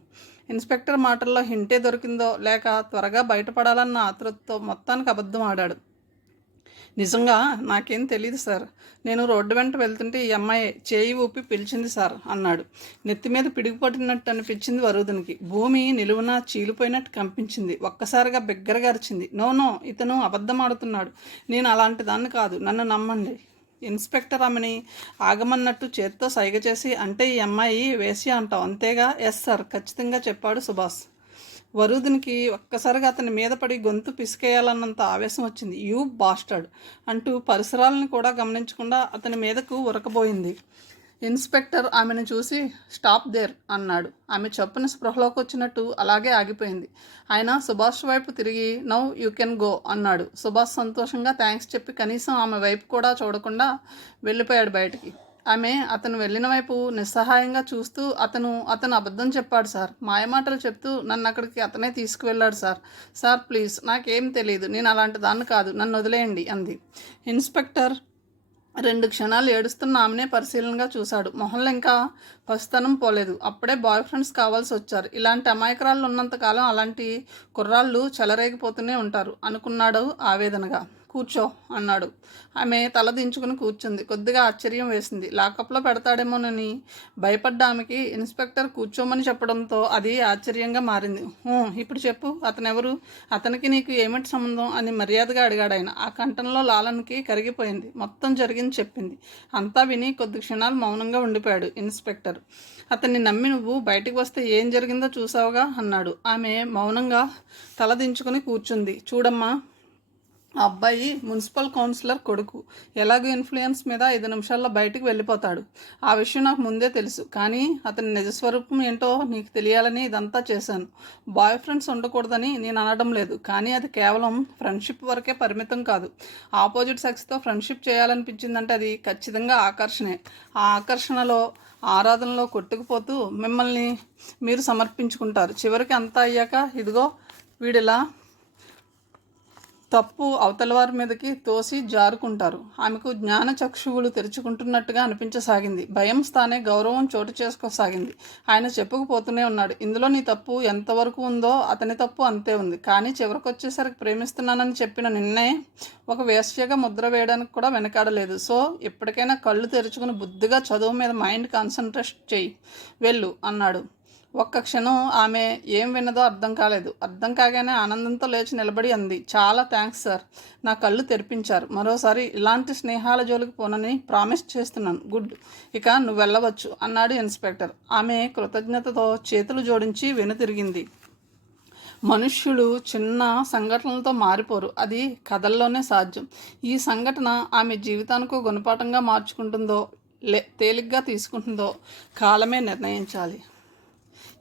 ఇన్స్పెక్టర్ మాటల్లో హింటే దొరికిందో లేక త్వరగా బయటపడాలన్న ఆతృతతో మొత్తానికి అబద్ధం ఆడాడు. నిజంగా నాకేం తెలియదు సార్, నేను రోడ్డు వెంట వెళ్తుంటే ఈ అమ్మాయి చేయి ఊపి పిలిచింది సార్ అన్నాడు. నెత్తి మీద పిడుగుపట్టినట్టు అనిపించింది వరుదినికి. భూమి నిలువున చీలిపోయినట్టు కంపించింది. ఒక్కసారిగా బిగ్గరగా అరిచింది. నో, ఇతను అబద్ధం ఆడుతున్నాడు. నేను అలాంటి దాన్ని కాదు, నన్ను నమ్మండి. ఇన్స్పెక్టర్ ఆమెని ఆగమన్నట్టు చేత్తో సైగ చేసి, అంటే ఈ అమ్మాయి వేశ్య అంటావు అంతేగా? ఎస్ సార్, ఖచ్చితంగా చెప్పాడు సుభాష్. వరుదినికి ఒక్కసారిగా అతని మీద పడి గొంతు పిసికేయాలన్నంత ఆవేశం వచ్చింది. యూ బాస్టర్డ్ అంటూ పరిసరాలను కూడా గమనించకుండా అతని మీదకు ఉరకబోయింది. ఇన్స్పెక్టర్ ఆమెను చూసి స్టాప్ దేర్ అన్నాడు. ఆమె చప్పున స్పృహలోకి వచ్చినట్టు అలాగే ఆగిపోయింది. ఆయన సుభాష్ వైపు తిరిగి నౌ యూ కెన్ గో అన్నాడు. సుభాష్ సంతోషంగా థ్యాంక్స్ చెప్పి కనీసం ఆమె వైపు కూడా చూడకుండా వెళ్ళిపోయాడు బయటికి. ఆమె అతను వెళ్ళిన వైపు నిస్సహాయంగా చూస్తూ, అతను అబద్ధం చెప్పాడు సార్, మాయమాటలు చెప్తూ నన్ను అక్కడికి అతనే తీసుకువెళ్ళాడు సార్. సార్ ప్లీజ్, నాకేం తెలియదు, నేను అలాంటి దాన్ని కాదు, నన్ను వదిలేయండి అంది. ఇన్స్పెక్టర్ 2 క్షణాలు ఏడుస్తున్న ఆమెనే పరిశీలనగా చూశాడు. మొహంలో ఇంకా పసితనం పోలేదు. అప్పుడే బాయ్ ఫ్రెండ్స్ కావాల్సి వచ్చారు. ఇలాంటి అమాయకురాళ్ళు ఉన్నంతకాలం అలాంటి కుర్రాళ్ళు చెలరేగిపోతూనే ఉంటారు అనుకున్నాడు ఆవేదనగా. కూర్చో అన్నాడు. ఆమె తల దించుకుని కూర్చుంది. కొద్దిగా ఆశ్చర్యం వేసింది. లాకప్లో పెడతాడేమోనని భయపడ్డ ఆమెకి ఇన్స్పెక్టర్ కూర్చోమని చెప్పడంతో అది ఆశ్చర్యంగా మారింది. ఇప్పుడు చెప్పు, అతనెవరు? అతనికి నీకు ఏమిటి సంబంధం అని మర్యాదగా అడిగాడు ఆయన. ఆ కంఠంలో లాలన్కి కరిగిపోయింది. మొత్తం జరిగింది చెప్పింది. అంతా విని కొద్ది క్షణాలు మౌనంగా ఉండిపోయాడు ఇన్స్పెక్టర్. అతన్ని నమ్మి నువ్వు బయటికి వస్తే ఏం జరిగిందో చూసావుగా అన్నాడు. ఆమె మౌనంగా తల దించుకుని కూర్చుంది. చూడమ్మా, ఆ అబ్బాయి మున్సిపల్ కౌన్సిలర్ కొడుకు. ఎలాగో ఇన్ఫ్లుయెన్స్ మీద 5 నిమిషాల్లో బయటికి వెళ్ళిపోతాడు. ఆ విషయం నాకు ముందే తెలుసు. కానీ అతని నిజస్వరూపం ఏంటో నీకు తెలియాలని ఇదంతా చేశాను. బాయ్ ఫ్రెండ్స్ ఉండకూడదని నేను అనడం లేదు, కానీ అది కేవలం ఫ్రెండ్షిప్ వరకే పరిమితం కాదు. ఆపోజిట్ సెక్స్తో ఫ్రెండ్షిప్ చేయాలనిపించిందంటే అది ఖచ్చితంగా ఆకర్షణే. ఆ ఆకర్షణలో, ఆరాధనలో కొట్టుకుపోతూ మిమ్మల్ని మీరు సమర్పించుకుంటారు. చివరికి అంతా అయ్యాక ఇదిగో వీడిలా తప్పు అవతల వారి మీదకి తోసి జారుకుంటారు. ఆమెకు జ్ఞాన చక్షువులు తెరుచుకుంటున్నట్టుగా అనిపించసాగింది. భయం స్థానే గౌరవం చోటు చేసుకోసాగింది. ఆయన చెప్పుకుపోతూనే ఉన్నాడు. ఇందులో నీ తప్పు ఎంతవరకు ఉందో అతని తప్పు అంతే ఉంది. కానీ చివరికి వచ్చేసరికి ప్రేమిస్తున్నానని చెప్పిన నిన్నే ఒక వేశ్యగా ముద్ర వేయడానికి కూడా వెనకాడలేదు. సో ఎప్పటికైనా కళ్ళు తెరుచుకుని బుద్ధిగా చదువు మీద మైండ్ కాన్సన్ట్రేట్ చేయి, వెళ్ళు అన్నాడు. ఒక్క క్షణం ఆమె ఏం విన్నదో అర్థం కాలేదు. అర్థం కాగానే ఆనందంతో లేచి నిలబడి అంది, చాలా థ్యాంక్స్ సార్, నా కళ్ళు తెరిపించారు. మరోసారి ఇలాంటి స్నేహాల జోలికి పోనని ప్రామిస్ చేస్తున్నాను. గుడ్, ఇక నువ్వు వెళ్ళవచ్చు అన్నాడు ఇన్స్పెక్టర్. ఆమె కృతజ్ఞతతో చేతులు జోడించి వెనుతిరిగింది. మనుష్యులు చిన్న సంఘటనలతో మారిపోరు, అది కథల్లోనే సాధ్యం. ఈ సంఘటన ఆమె జీవితానికి గుణపాఠంగా మార్చుకుంటుందో తేలిగ్గా తీసుకుంటుందో కాలమే నిర్ణయించాలి.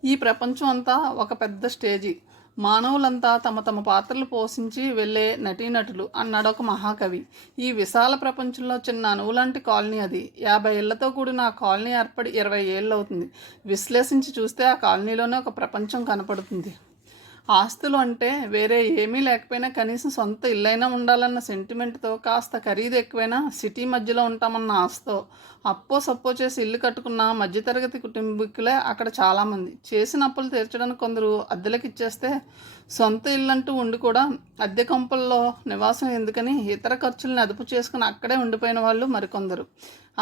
ఈ ప్రపంచం అంతా ఒక పెద్ద స్టేజి. మానవులంతా తమ తమ పాత్రలు పోషించి వెళ్ళే నటీనటులు అన్నాడు ఒక మహాకవి. ఈ విశాల ప్రపంచంలో చిన్న అణువులాంటి కాలనీ అది. 50 ఏళ్లతో కూడిన ఆ కాలనీ ఏర్పడి 20 ఏళ్ళు అవుతుంది. విశ్లేషించి చూస్తే ఆ కాలనీలోనే ఒక ప్రపంచం కనపడుతుంది. ఆస్తులు అంటే వేరే ఏమీ లేకపోయినా కనీసం సొంత ఇల్లైనా ఉండాలన్న సెంటిమెంట్తో కాస్త ఖరీదు ఎక్కువైనా సిటీ మధ్యలో ఉంటామన్న ఆశతో అప్పో సప్పో చేసి ఇల్లు కట్టుకున్న మధ్యతరగతి కుటుంబీకులే అక్కడ చాలామంది. చేసిన అప్పులు తీర్చడానికి కొందరు అద్దెలకు ఇచ్చేస్తే సొంత ఇల్లంటూ ఉండి కూడా అద్దె కొంపల్లో నివాసం ఎందుకని ఇతర ఖర్చులను అదుపు చేసుకుని అక్కడే ఉండిపోయిన వాళ్ళు మరికొందరు.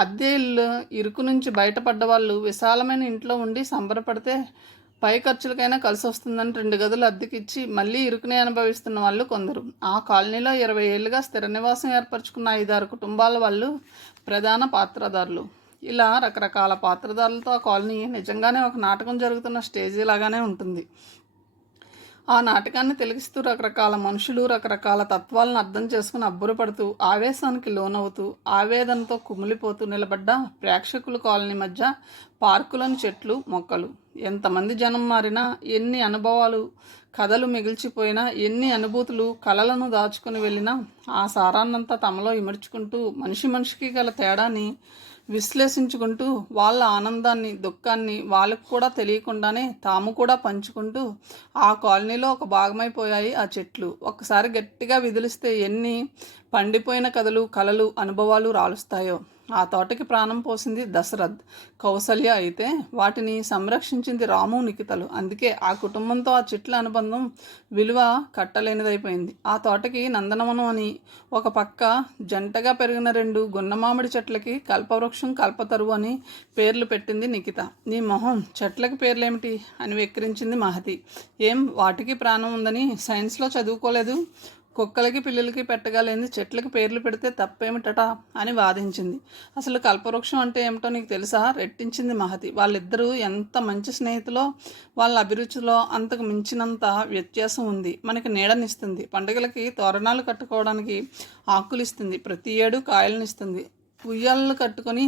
అద్దె ఇల్లు ఇరుకు నుంచి బయటపడ్డ వాళ్ళు విశాలమైన ఇంట్లో ఉండి సంబరపడితే పై ఖర్చులకైనా కలిసి వస్తుందని 2 గదులు అద్దెకిచ్చి మళ్ళీ ఇరుకునే అనుభవిస్తున్న వాళ్ళు కొందరు. ఆ కాలనీలో 20 ఏళ్లుగా స్థిర నివాసం ఏర్పరచుకున్న 5-6 కుటుంబాల వాళ్ళు ప్రధాన పాత్రధారులు. ఇలా రకరకాల పాత్రధారులతో ఆ కాలనీ నిజంగానే ఒక నాటకం జరుగుతున్న స్టేజీ లాగానే ఉంటుంది. ఆ నాటకాన్ని తిలకిస్తూ రకరకాల మనుషులు రకరకాల తత్వాలను అర్థం చేసుకుని అబ్బురపడుతూ ఆవేశానికి లోనవుతూ ఆవేదనతో కుమిలిపోతూ నిలబడ్డ ప్రేక్షకుల కాలనీ మధ్య పార్కులను చెట్లు మొక్కలు. ఎంతమంది జనం మారినా, ఎన్ని అనుభవాలు కథలు మిగిల్చిపోయినా, ఎన్ని అనుభూతులు కలలను దాచుకుని వెళ్ళినా ఆ సారాన్నంతా తమలో ఇమర్చుకుంటూ మనిషి మనిషికి గల తేడాని విశ్లేషించుకుంటూ వాళ్ళ ఆనందాన్ని దుఃఖాన్ని వాళ్ళకు కూడా తెలియకుండానే తాము కూడా పంచుకుంటూ ఆ కాలనీలో ఒక భాగమైపోయాయి ఆ చెట్లు. ఒక్కసారి గట్టిగా విదిలిస్తే ఎన్ని పండిపోయిన కథలు కలలు అనుభవాలు రాలుస్తాయో. ఆ తోటకి ప్రాణం పోసింది దశరథ్, కౌసల్య అయితే వాటిని సంరక్షించింది రాము, నిఖితలు. అందుకే ఆ కుటుంబంతో ఆ చెట్ల అనుబంధం విలువ కట్టలేనిదైపోయింది. ఆ తోటకి నందనవనం అని ఒక పక్క జంటగా పెరిగిన 2 గున్నమామిడి చెట్లకి కల్పవృక్షం కల్పతరువు అని పేర్లు పెట్టింది నిఖిత. నీ మొహం, చెట్లకి పేర్లేమిటి అని వెక్కిరించింది మహతి. ఏం వాటికి ప్రాణం ఉందని సైన్స్లో చదువుకోలేదు? కుక్కలకి పిల్లలకి పెట్టగలేని చెట్లకి పేర్లు పెడితే తప్పేమిటట అని వాదించింది. అసలు కల్పవృక్షం అంటే ఏమిటో నీకు తెలుసా? రెట్టించింది మహతి. వాళ్ళిద్దరూ ఎంత మంచి స్నేహితులో, వాళ్ళ అభిరుచిలో అంతకు మించినంత వ్యత్యాసం ఉంది. మనకి నీడనిస్తుంది, పండుగలకి తోరణాలు కట్టుకోవడానికి ఆకులు ఇస్తుంది, ప్రతి ఏడు కాయలను ఇస్తుంది, ఉయ్యాలను కట్టుకొని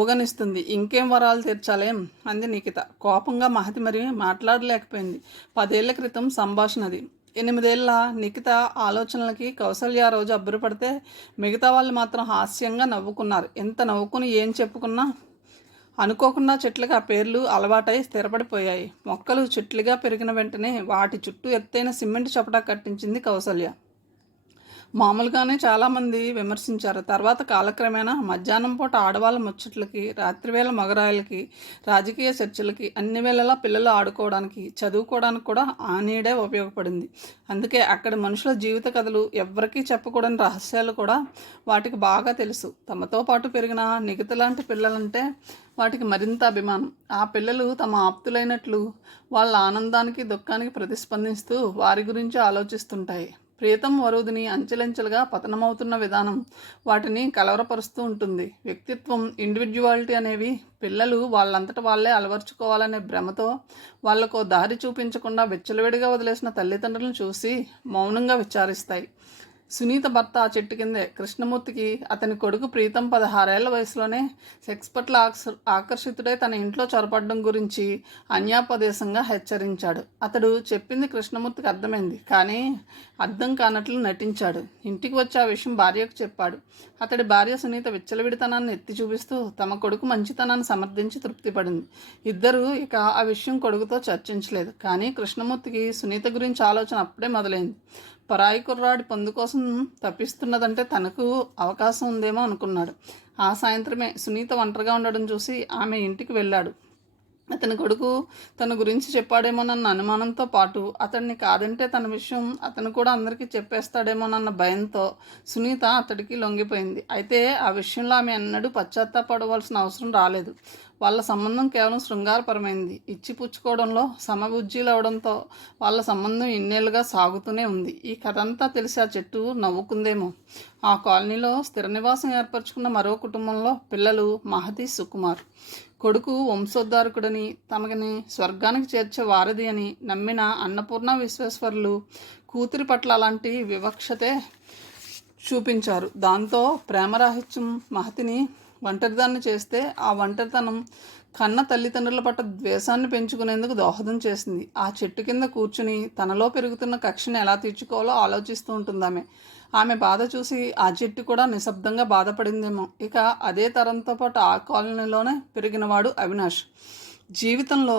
ఊగనిస్తుంది. ఇంకేం వరాలు తీర్చాలేం అంది నిఖిత. కోపంగా మహతి మరి మాట్లాడలేకపోయింది. 10 ఏళ్ల క్రితం సంభాషణది. 8 ఏళ్ల నిఖిత ఆలోచనలకి కౌసల్య రోజు అబ్బురపడితే మిగతా వాళ్ళు మాత్రం హాస్యంగా నవ్వుకున్నారు. ఎంత నవ్వుకుని ఏం చెప్పుకున్నా అనుకోకుండా చెట్లకి ఆ పేర్లు అలవాటై స్థిరపడిపోయాయి. మొక్కలు చెట్లుగా పెరిగిన వెంటనే వాటి చుట్టూ ఎత్తైన సిమెంట్ చపటా కట్టించింది కౌసల్య. మామూలుగానే చాలామంది విమర్శించారు. తర్వాత కాలక్రమేణా మధ్యాహ్నం పూట ఆడవాళ్ళ ముచ్చట్లకి, రాత్రివేళ మగరాయలకి, రాజకీయ చర్చలకి, అన్ని వేళలా పిల్లలు ఆడుకోవడానికి, చదువుకోవడానికి కూడా ఆ నీడే ఉపయోగపడింది. అందుకే అక్కడి మనుషుల జీవిత కథలు, ఎవ్వరికీ చెప్పకూడని రహస్యాలు కూడా వాటికి బాగా తెలుసు. తమతో పాటు పెరిగిన నిఖిత లాంటి పిల్లలంటే వాటికి మరింత అభిమానం. ఆ పిల్లలు తమ ఆప్తులైనట్లు వాళ్ళ ఆనందానికి దుఃఖానికి ప్రతిస్పందిస్తూ వారి గురించి ఆలోచిస్తుంటాయి. ప్రియతం వరుదిని అంచెలంచెలుగా పతనమవుతున్న విధానం వాటిని కలవరపరుస్తూ ఉంటుంది. వ్యక్తిత్వం, ఇండివిజువాలిటీ అనేవి పిల్లలు వాళ్ళంతట వాళ్ళే అలవర్చుకోవాలనే భ్రమతో వాళ్లకో దారి చూపించకుండా విచ్చలవిడిగా వదిలేసిన తల్లిదండ్రులను చూసి మౌనంగా విచారిస్తాయి. సునీత భర్త ఆ చెట్టు కిందే. కృష్ణమూర్తికి అతని కొడుకు ప్రీతం 16 ఏళ్ల వయసులోనే సెక్స్ పట్ల ఆకర్షితుడై తన ఇంట్లో చొరపడడం గురించి అన్యాపదేశంగా హెచ్చరించాడు. అతడు చెప్పింది కృష్ణమూర్తికి అర్థమైంది, కానీ అర్థం కానట్లు నటించాడు. ఇంటికి వచ్చి ఆ విషయం భార్యకు చెప్పాడు. అతడి భార్య సునీత విచ్చలవిడితనాన్ని ఎత్తి చూపిస్తూ తమ కొడుకు మంచితనాన్ని సమర్థించి తృప్తిపడింది. ఇద్దరూ ఇక ఆ విషయం కొడుకుతో చర్చించలేదు. కానీ కృష్ణమూర్తికి సునీత గురించి ఆలోచన అప్పుడే మొదలైంది. పరాయి కుర్రాడి పొందు కోసం తప్పిస్తున్నదంటే తనకు అవకాశం ఉందేమో అనుకున్నాడు. ఆ సాయంత్రమే సునీత ఒంటరిగా ఉండడం చూసి ఆమె ఇంటికి వెళ్ళాడు. అతని కొడుకు తన గురించి చెప్పాడేమోనన్న అనుమానంతో పాటు అతన్ని కాదంటే తన విషయం అతను కూడా అందరికీ చెప్పేస్తాడేమోనన్న భయంతో సునీత అతడికి లొంగిపోయింది. అయితే ఆ విషయంలో ఆమె ఎన్నడూ పశ్చాత్తాపడవలసిన అవసరం రాలేదు. వాళ్ళ సంబంధం కేవలం శృంగారపరమైంది. ఇచ్చి పుచ్చుకోవడంలో సమబుజ్జీలు అవడంతో వాళ్ళ సంబంధం ఇన్నేళ్లుగా సాగుతూనే ఉంది. ఈ కథ అంతా తెలిసి ఆ చెట్టు నవ్వుకుందేమో. ఆ కాలనీలో స్థిర నివాసం ఏర్పరచుకున్న మరో కుటుంబంలో పిల్లలు మహతి, సుకుమార్. కొడుకు వంశోద్ధారకుడని, తమని స్వర్గానికి చేర్చే వారధి అని నమ్మిన అన్నపూర్ణ విశ్వేశ్వరులు కూతురి పట్ల అలాంటి వివక్షతే చూపించారు. దాంతో ప్రేమరాహిత్యం మహతిని ఒంటరిదాన్ని చేస్తే ఆ ఒంటరితనం కన్న తల్లిదండ్రుల పట్ల ద్వేషాన్ని పెంచుకునేందుకు దోహదం చేసింది. ఆ చెట్టు కింద కూర్చుని తనలో పెరుగుతున్న కక్షని ఎలా తీర్చుకోవాలో ఆలోచిస్తూ ఉంటుంది ఆమె బాధ చూసి ఆ చెట్టు కూడా నిశ్శబ్దంగా బాధపడిందేమో. ఇక అదే తరంతో పాటు ఆ కాలనీలోనే పెరిగినవాడు అవినాష్. జీవితంలో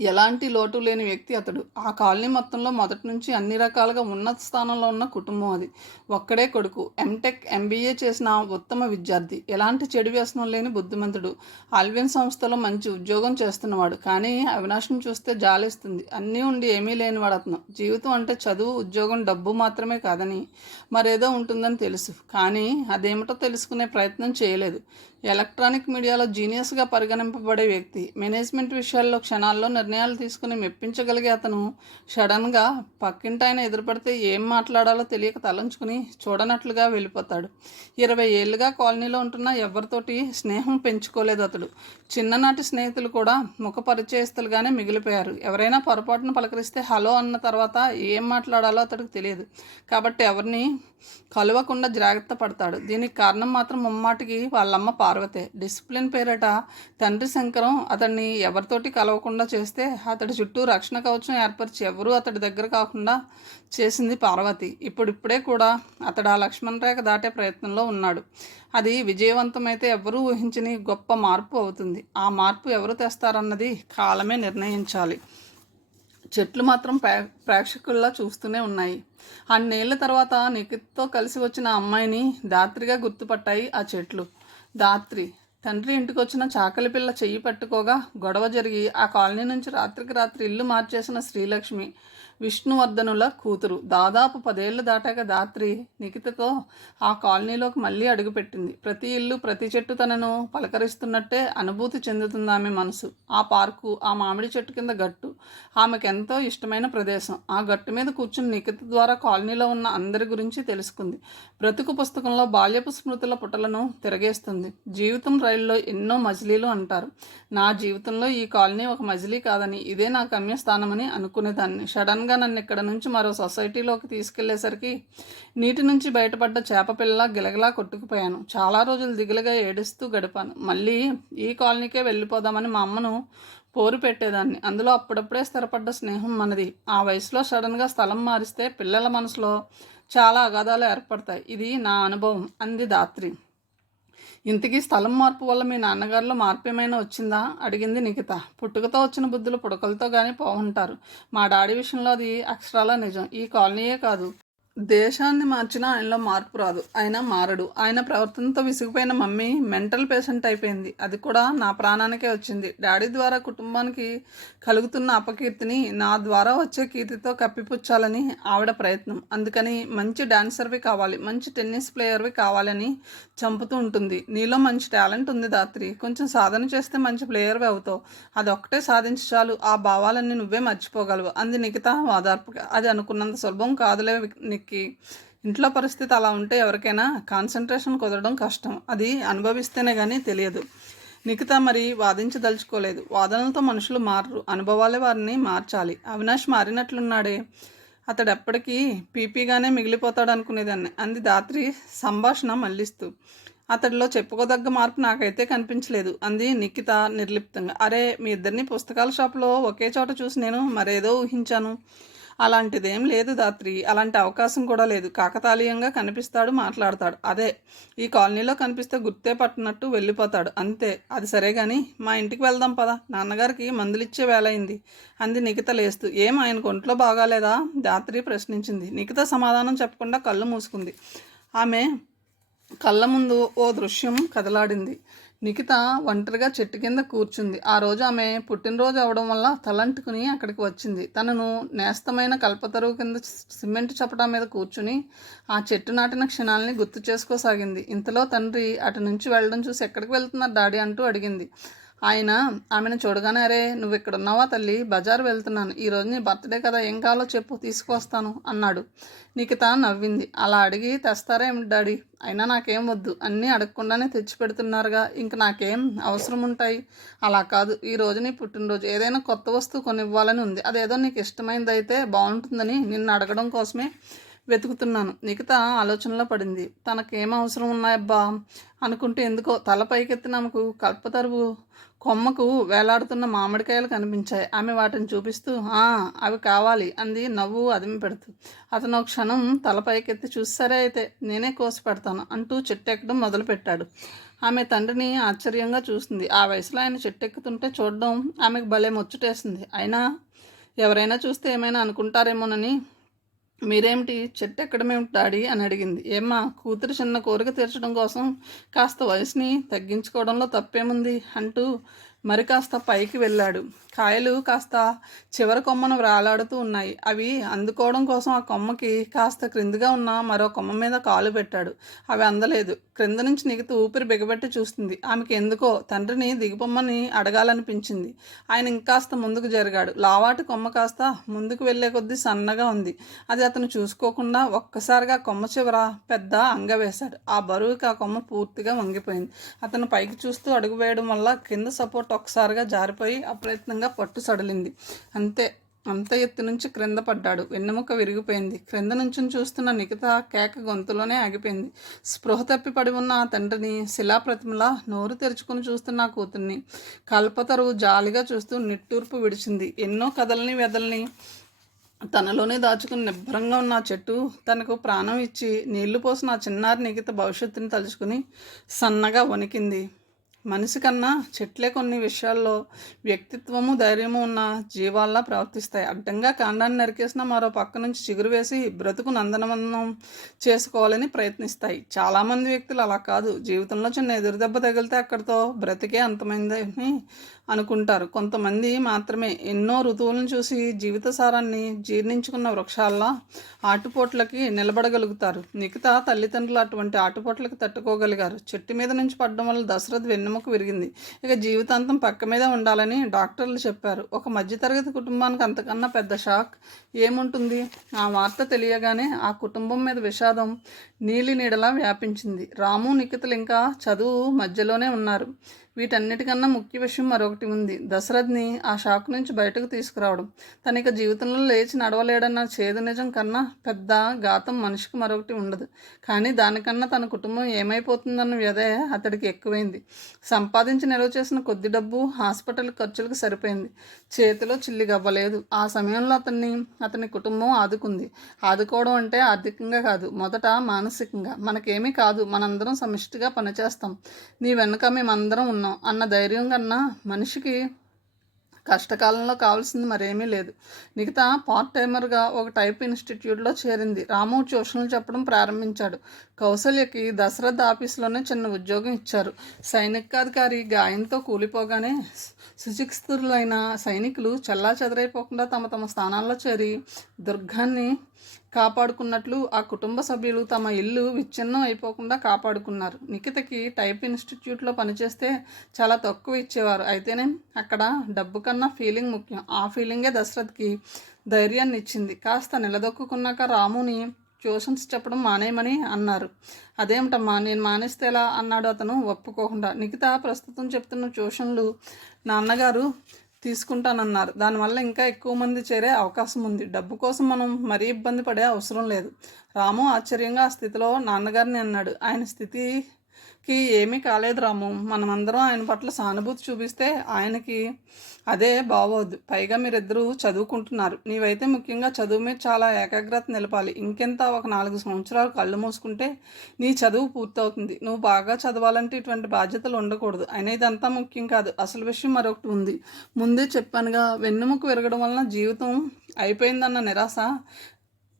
ఎలాంటి లోటు లేని వ్యక్తి అతడు. ఆ కాలనీ మొత్తంలో మొదటి నుంచి అన్ని రకాలుగా ఉన్నత స్థానంలో ఉన్న కుటుంబం అది. ఒక్కడే కొడుకు. ఎంటెక్, ఎంబీఏ చేసిన ఉత్తమ విద్యార్థి. ఎలాంటి చెడు వ్యసనం లేని బుద్ధిమంతుడు. ఆల్విన్ సంస్థలో మంచి ఉద్యోగం చేస్తున్నవాడు. కానీ అవినాష్ని చూస్తే జాలేస్తుంది. అన్నీ ఉండి ఏమీ లేనివాడు అతను. జీవితం అంటే చదువు, ఉద్యోగం, డబ్బు మాత్రమే కాదని మరేదో ఉంటుందని తెలుసు. కానీ అదేమిటో తెలుసుకునే ప్రయత్నం చేయలేదు. ఎలక్ట్రానిక్ మీడియాలో జీనియస్గా పరిగణింపబడే వ్యక్తి. మేనేజ్మెంట్ విషయాల్లో క్షణాల్లో నిర్ణయాలు తీసుకుని మెప్పించగలిగే అతను సడన్గా పక్కింటాయన ఎదురుపడితే ఏం మాట్లాడాలో తెలియక తలంచుకుని చూడనట్లుగా వెళ్ళిపోతాడు. 20 ఏళ్ళుగా కాలనీలో ఉంటున్న ఎవరితోటి స్నేహం పెంచుకోలేదు అతడు. చిన్ననాటి స్నేహితులు కూడా ముఖ పరిచయస్తులుగానే మిగిలిపోయారు. ఎవరైనా పొరపాటున పలకరిస్తే హలో అన్న తర్వాత ఏం మాట్లాడాలో అతడికి తెలియదు. కాబట్టి ఎవరిని కలవకుండా జాగ్రత్త పడతాడు. దీనికి కారణం మాత్రం ముమ్మాటికి వాళ్ళమ్మ పార్వతే. డిసిప్లిన్ పేరట తండ్రి శంకరం అతన్ని ఎవరితోటి కలవకుండా చేస్తే అతడి చుట్టూ రక్షణ కవచం ఏర్పరిచి ఎవరూ అతడి దగ్గర కాకుండా చేసింది పార్వతి. ఇప్పుడిప్పుడే కూడా అతడు ఆ లక్ష్మణ రేఖ దాటే ప్రయత్నంలో ఉన్నాడు. అది విజయవంతమైతే ఎవరూ ఊహించని గొప్ప మార్పు అవుతుంది. ఆ మార్పు ఎవరు తెస్తారన్నది కాలమే నిర్ణయించాలి. చెట్లు మాత్రం ప్రేక్షకుల్లా చూస్తూనే ఉన్నాయి. అన్నేళ్ల తర్వాత నిఖిత్తో కలిసి వచ్చిన అమ్మాయిని దాత్రిగా గుర్తుపట్టాయి ఆ చెట్లు. దాత్రి తండ్రి ఇంటికి వచ్చిన చాకలి పిల్ల చెయ్యి పట్టుకోగా గొడవ జరిగి ఆ కాలనీ నుంచి రాత్రికి రాత్రి ఇల్లు మార్చేసిన శ్రీలక్ష్మి విష్ణువర్ధనుల కూతురు. దాదాపు 10 ఏళ్ళు దాటాక దాత్రి నిఖితతో ఆ కాలనీలోకి మళ్ళీ అడుగుపెట్టింది. ప్రతి ఇల్లు, ప్రతి చెట్టు తనను పలకరిస్తున్నట్టే అనుభూతి చెందుతుంది ఆమె మనసు. ఆ పార్కు, ఆ మామిడి చెట్టు కింద గట్టు ఆమెకెంతో ఇష్టమైన ప్రదేశం. ఆ గట్టు మీద కూర్చుని నిఖిత ద్వారా కాలనీలో ఉన్న అందరి గురించి తెలుసుకుంది. బ్రతుకు పుస్తకంలో బాల్యపు స్మృతుల పుటలను తిరగేస్తుంది. జీవితం రైల్లో ఎన్నో మజిలీలు అంటారు. నా జీవితంలో ఈ కాలనీ ఒక మజిలీ కాదని, ఇదే నా గమ్యస్థానమని అనుకునేదాన్ని. సడన్గా నన్ను ఇక్కడ నుంచి మరో సొసైటీలోకి తీసుకెళ్లేసరికి నీటి నుంచి బయటపడ్డ చేపపిల్లలా గిలగలా కొట్టుకుపోయాను. చాలా రోజులు దిగులుగా ఏడుస్తూ గడిపాను. మళ్ళీ ఈ కాలనీకే వెళ్ళిపోదామని మా అమ్మను పోరు పెట్టేదాన్ని. అందులో అప్పుడప్పుడే స్థిరపడ్డ స్నేహం మనది. ఆ వయసులో సడన్గా స్థలం మారిస్తే పిల్లల మనసులో చాలా అగాధాలు ఏర్పడతాయి. ఇది నా అనుభవం అంది దాత్రి. ఇంతకీ స్థలం మార్పు వల్ల మీ నాన్నగారిలో మార్పు ఏమైనా వచ్చిందా అడిగింది నిఖిత. పుట్టుకతో వచ్చిన బుద్ధులు పుడకలతో కానీ పోవుంటారు. మా డాడీ విషయంలో అది అక్షరాల నిజం. ఈ కాలనీయే కాదు, దేశాన్ని మార్చినా ఆయనలో మార్పు రాదు. ఆయన మారడు. ఆయన ప్రవర్తనతో విసిగిపోయిన మమ్మీ మెంటల్ పేషెంట్ అయిపోయింది. అది కూడా నా ప్రాణానికే వచ్చింది. డాడీ ద్వారా కుటుంబానికి కలుగుతున్న అపకీర్తిని నా ద్వారా వచ్చే కీర్తితో కప్పిపుచ్చాలని ఆవిడ ప్రయత్నం. అందుకని మంచి డాన్సర్వి కావాలి, మంచి టెన్నిస్ ప్లేయర్వి కావాలని చంపుతూ ఉంటుంది. నీలో మంచి టాలెంట్ ఉంది దాత్రి. కొంచెం సాధన చేస్తే మంచి ప్లేయర్వి అవుతావు. అదొక్కటే సాధించి చాలు. ఆ భావాలన్నీ నువ్వే మర్చిపోగలవు అంది నిఖిత వాదార్పుగా. అది అనుకున్నంత సులభం కాదులే నిక్కి. ఇంట్లో పరిస్థితి అలా ఉంటే ఎవరికైనా కాన్సన్ట్రేషన్ కుదరడం కష్టం. అది అనుభవిస్తేనే కానీ తెలియదు. నిఖిత మరి వాదించదలుచుకోలేదు. వాదనలతో మనుషులు మారరు, అనుభవాలే వారిని మార్చాలి. అవినాష్ మారినట్లున్నాడే, అతడు ఎప్పటికీ పీపీగానే మిగిలిపోతాడు అనుకునేదాన్ని అంది దాత్రి సంభాషణ మళ్ళిస్తూ. అతడిలో చెప్పుకోదగ్గ మార్పు నాకైతే కనిపించలేదు అంది నిఖిత నిర్లిప్తంగా. అరే, మీ ఇద్దరిని పుస్తకాల షాపులో ఒకే చోట చూసి నేను మరేదో ఊహించాను. అలాంటిదేం లేదు దాత్రి. అలాంటి అవకాశం కూడా లేదు. కాకతాళీయంగా కనిపిస్తాడు, మాట్లాడతాడు. అదే ఈ కాలనీలో కనిపిస్తే గుర్తే పట్టినట్టు వెళ్ళిపోతాడు అంతే. అది సరే కానీ మా ఇంటికి వెళ్దాం పదా, నాన్నగారికి మందులిచ్చే వేళయింది అంది నిఖిత లేస్తూ. ఏం ఆయనకు ఒంట్లో బాగాలేదా దాత్రి ప్రశ్నించింది. నిఖిత సమాధానం చెప్పకుండా కళ్ళు మూసుకుంది. ఆమె కళ్ళ ముందు ఓ దృశ్యం కదలాడింది. నిఖిత ఒంటరిగా చెట్టు కింద కూర్చుంది. ఆ రోజు ఆమె పుట్టినరోజు అవడం వల్ల తలంటుకుని అక్కడికి వచ్చింది. తనను నేస్తమైన కల్పతరువు కింద సిమెంట్ చపటా మీద కూర్చుని ఆ చెట్టు నాటిన క్షణాలని గుర్తు చేసుకోసాగింది. ఇంతలో తండ్రి అటు నుంచి వెళ్ళడం చూసి ఎక్కడికి వెళ్తున్నారు డాడీ అంటూ అడిగింది. ఆయన ఆమెను చూడగానే, అరే నువ్వు ఇక్కడ ఉన్నావా తల్లి, బజారు వెళ్తున్నాను, ఈరోజు నీ బర్త్డే కదా, ఏం కావాలో చెప్పు తీసుకొస్తాను అన్నాడు. నిఖిత నవ్వింది. అలా అడిగి తెస్తారేం డాడీ, అయినా నాకేం వద్దు, అన్నీ అడగకుండానే తెచ్చి పెడుతున్నారుగా, ఇంక నాకేం అవసరం ఉంటాయి. అలా కాదు, ఈరోజు నీ పుట్టినరోజు, ఏదైనా కొత్త వస్తువు కొనివ్వాలని ఉంది. అదేదో నీకు ఇష్టమైనది అయితే బాగుంటుందని నిన్ను అడగడం కోసమే వెతుకుతున్నాను. నిఖిత ఆలోచనలో పడింది. తనకేం అవసరం ఉన్నాయబ్బా అనుకుంటే ఎందుకో తల పైకెత్తిన ఆమెకు కల్పతరువు కొమ్మకు వేలాడుతున్న మామిడికాయలు కనిపించాయి. ఆమె వాటిని చూపిస్తూ అవి కావాలి అంది, నవ్వు అదిమి పెడుతూ. అతను ఒక క్షణం తల పైకెత్తి చూసి, సరే అయితే నేనే కోసి పెడతాను అంటూ చెట్టు ఎక్కడం మొదలుపెట్టాడు. ఆమె తండ్రిని ఆశ్చర్యంగా చూసింది. ఆ వయసులో ఆయన చెట్టు ఎక్కుతుంటే చూడడం ఆమెకు భలే ముచ్చటేసింది. అయినా ఎవరైనా చూస్తే ఏమైనా అనుకుంటారేమోనని, మీరేమిటి చెట్టు ఎక్కడమేమిటి డాడీ అని అడిగింది. ఏమ్మా, కూతురు చిన్న కోరిక తీర్చడం కోసం కాస్త వయసుని తగ్గించుకోవడంలో తప్పేముంది అంటూ మరి కాస్త పైకి వెళ్ళాడు. కాయలు కాస్త చివరి కొమ్మను వ్రాలాడుతూ ఉన్నాయి. అవి అందుకోవడం కోసం ఆ కొమ్మకి కాస్త క్రిందిగా ఉన్న మరో కొమ్మ మీద కాలు పెట్టాడు. అవి అందలేదు. క్రింద నుంచి నిఖిత ఊపిరి బిగబెట్టి చూస్తుంది. ఆమెకి ఎందుకో తండ్రిని దిగిపోమ్మని అడగాలనిపించింది. ఆయన ఇంకాస్త ముందుకు జరిగాడు. లావాటి కొమ్మ కాస్త ముందుకు వెళ్లే కొద్దీ సన్నగా ఉంది. అది అతను చూసుకోకుండా ఒక్కసారిగా కొమ్మ చివర పెద్ద అంగ వేశాడు. ఆ బరువుకి ఆ కొమ్మ పూర్తిగా వంగిపోయింది. అతను పైకి చూస్తూ అడుగు వేయడం వల్ల కింద సపోర్ట్ ఒక్కసారిగా జారిపోయి అప్రయత్నంగా పట్టు సడలింది. అంత ఎత్తు నుంచి క్రింద పడ్డాడు. వెన్నెముక విరిగిపోయింది. క్రింద నుంచి చూస్తున్న నిఖిత కేక గొంతులోనే ఆగిపోయింది. స్పృహ తప్పి పడి ఉన్న ఆ తండ్రిని, శిలాప్రతిమలా నోరు తెరుచుకుని చూస్తున్న ఆ కూతుర్ని కల్పతరువు జాలిగా చూస్తూ నిట్టూర్పు విడిచింది. ఎన్నో కథల్ని వెదల్ని తనలోనే దాచుకుని నిబ్బరంగా ఉన్న ఆ చెట్టు తనకు ప్రాణం ఇచ్చి నీళ్లు పోసిన ఆ చిన్నారి నిఖిత భవిష్యత్తుని తలుచుకుని సన్నగా వణికింది. మనిషి కన్నా చెట్లే కొన్ని విషయాల్లో వ్యక్తిత్వము ధైర్యము ఉన్న జీవాల్లా ప్రవర్తిస్తాయి. అడ్డంగా కాండాన్ని నరికేసిన మరో పక్క నుంచి చిగురు వేసి బ్రతుకు నందనవందనం చేసుకోవాలని ప్రయత్నిస్తాయి. చాలామంది వ్యక్తులు అలా కాదు. జీవితంలో చిన్న ఎదురుదెబ్బ తగిలితే అక్కడితో బ్రతికే అంతమైందని అనుకుంటారు. కొంతమంది మాత్రమే ఎన్నో ఋతువులను చూసి జీవిత సారాన్ని జీర్ణించుకున్న వృక్షాల్లా ఆటుపోట్లకి నిలబడగలుగుతారు. నిఖిత తల్లిదండ్రులు అటువంటి ఆటుపోట్లకి తట్టుకోగలిగారు. చెట్టు మీద నుంచి పడడం వల్ల దశరథ్ వెన్నెముక విరిగింది. ఇక జీవితాంతం పక్క మీద ఉండాలని డాక్టర్లు చెప్పారు. ఒక మధ్యతరగతి కుటుంబానికి అంతకన్నా పెద్ద షాక్ ఏముంటుంది? ఆ వార్త తెలియగానే ఆ కుటుంబం మీద విషాదం నీలి నీడలా వ్యాపించింది. రాము, నిఖితలు ఇంకా చదువు మధ్యలోనే ఉన్నారు. వీటన్నిటికన్నా ముఖ్య విషయం మరొకటి ఉంది. దశరథ్ని ఆ షాక్ నుంచి బయటకు తీసుకురావడం. తనక జీవితంలో లేచి నడవలేడన్న చేదు నిజం కన్నా పెద్ద ఘాతం మనిషికి మరొకటి ఉండదు. కానీ దానికన్నా తన కుటుంబం ఏమైపోతుందన్న వ్యధే అతడికి ఎక్కువైంది. సంపాదించి నిల్వ చేసిన కొద్ది డబ్బు హాస్పిటల్ ఖర్చులకు సరిపోయింది. చేతిలో చిల్లి గవ్వలేదు. ఆ సమయంలో అతని కుటుంబం ఆదుకుంది. ఆదుకోవడం అంటే ఆర్థికంగా కాదు, మొదట మానసికంగా. మనకేమీ కాదు, మనందరం సమిష్టిగా పనిచేస్తాం, నీ వెనుక మేమందరం ఉన్నాం అన్న ధైర్యం కన్నా మనిషికి కష్టకాలంలో కావాల్సింది మరేమీ లేదు. మిగతా పార్ట్ టైమర్గా ఒక టైప్ ఇన్స్టిట్యూట్లో చేరింది. రాము ట్యూషన్లు చెప్పడం ప్రారంభించాడు. కౌసల్యకి దశరథ్ ఆఫీసులోనే చిన్న ఉద్యోగం ఇచ్చారు. సైనికాధికారి గాయంతో కూలిపోగానే సుచికిత్సులైన సైనికులు చెల్లా చెదరైపోకుండా తమ తమ స్థానాల్లో చేరి దుర్గాన్ని కాపాడుకున్నట్లు ఆ కుటుంబ సభ్యులు తమ ఇల్లు విచ్ఛిన్నం అయిపోకుండా కాపాడుకున్నారు. నిఖితకి టైప్ ఇన్స్టిట్యూట్లో పనిచేస్తే చాలా తక్కువ ఇచ్చేవారు. అయితేనే అక్కడ డబ్బు కన్నా ఫీలింగ్ ముఖ్యం. ఆ ఫీలింగే దశరథ్కి ధైర్యాన్ని ఇచ్చింది. కాస్త నిలదొక్కున్నాక రాముని ట్యూషన్స్ చెప్పడం మానేయమని అన్నారు. అదేమిటమ్మా, నేను మానేస్తే ఎలా అన్నాడు అతను ఒప్పుకోకుండా. నిఖిత ప్రస్తుతం చెప్తున్న ట్యూషన్లు నాన్నగారు తీసుకుంటానన్నారు. దానివల్ల ఇంకా ఎక్కువ మంది చేరే అవకాశం ఉంది. డబ్బు కోసం మనం మరీ ఇబ్బంది పడే అవసరం లేదు. రాము ఆశ్చర్యంగా ఆ స్థితిలో నాన్నగారిని అన్నాడు. ఆయన స్థితికి ఏమీ కాలేదు రాము. మనమందరం ఆయన పట్ల సానుభూతి చూపిస్తే ఆయనకి అదే బాగోదు. పైగా మీరిద్దరూ చదువుకుంటున్నారు. నీవైతే ముఖ్యంగా చదువు మీద చాలా ఏకాగ్రత నిలపాలి. ఇంకెంత ఒక 4 సంవత్సరాలు కళ్ళు మూసుకుంటే నీ చదువు పూర్తవుతుంది. నువ్వు బాగా చదవాలంటే ఇటువంటి బాధ్యతలు ఉండకూడదు. అయినా ఇదంతా ముఖ్యం కాదు. అసలు విషయం మరొకటి ఉంది. ముందే చెప్పానుగా, వెన్నెముక విరగడం వలన జీవితం అయిపోయిందన్న నిరాశ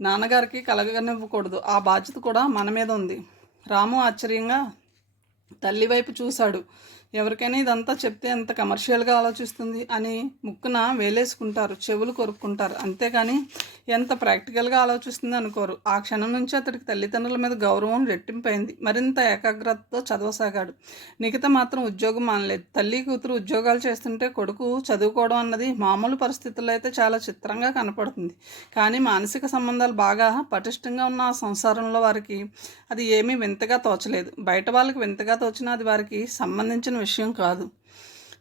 నాన్నగారికి కలగనివ్వకూడదు. ఆ బాధ్యత కూడా మన మీద ఉంది. రాము ఆశ్చర్యంగా తల్లి వైపు చూశాడు. ఎవరికైనా ఇదంతా చెప్తే ఎంత కమర్షియల్గా ఆలోచిస్తుంది అని ముక్కున వేలేసుకుంటారు, చెవులు కొరుక్కుంటారు. అంతేకాని ఎంత ప్రాక్టికల్గా ఆలోచిస్తుంది అనుకోరు. ఆ క్షణం నుంచి అతడికి తల్లిదండ్రుల మీద గౌరవం రెట్టింపైంది. మరింత ఏకాగ్రతతో చదవసాగాడు. నిఖిత మాత్రం ఉద్యోగం మానలేదు. తల్లి కూతురు ఉద్యోగాలు చేస్తుంటే కొడుకు చదువుకోవడం అన్నది మామూలు పరిస్థితుల్లో అయితే చాలా చిత్రంగా కనపడుతుంది. కానీ మానసిక సంబంధాలు బాగా పటిష్టంగా ఉన్న ఆ సంసారంలో వారికి అది ఏమీ వింతగా తోచలేదు. బయట వాళ్ళకి వింతగా తోచినా అది వారికి సంబంధించిన విషయం కాదు.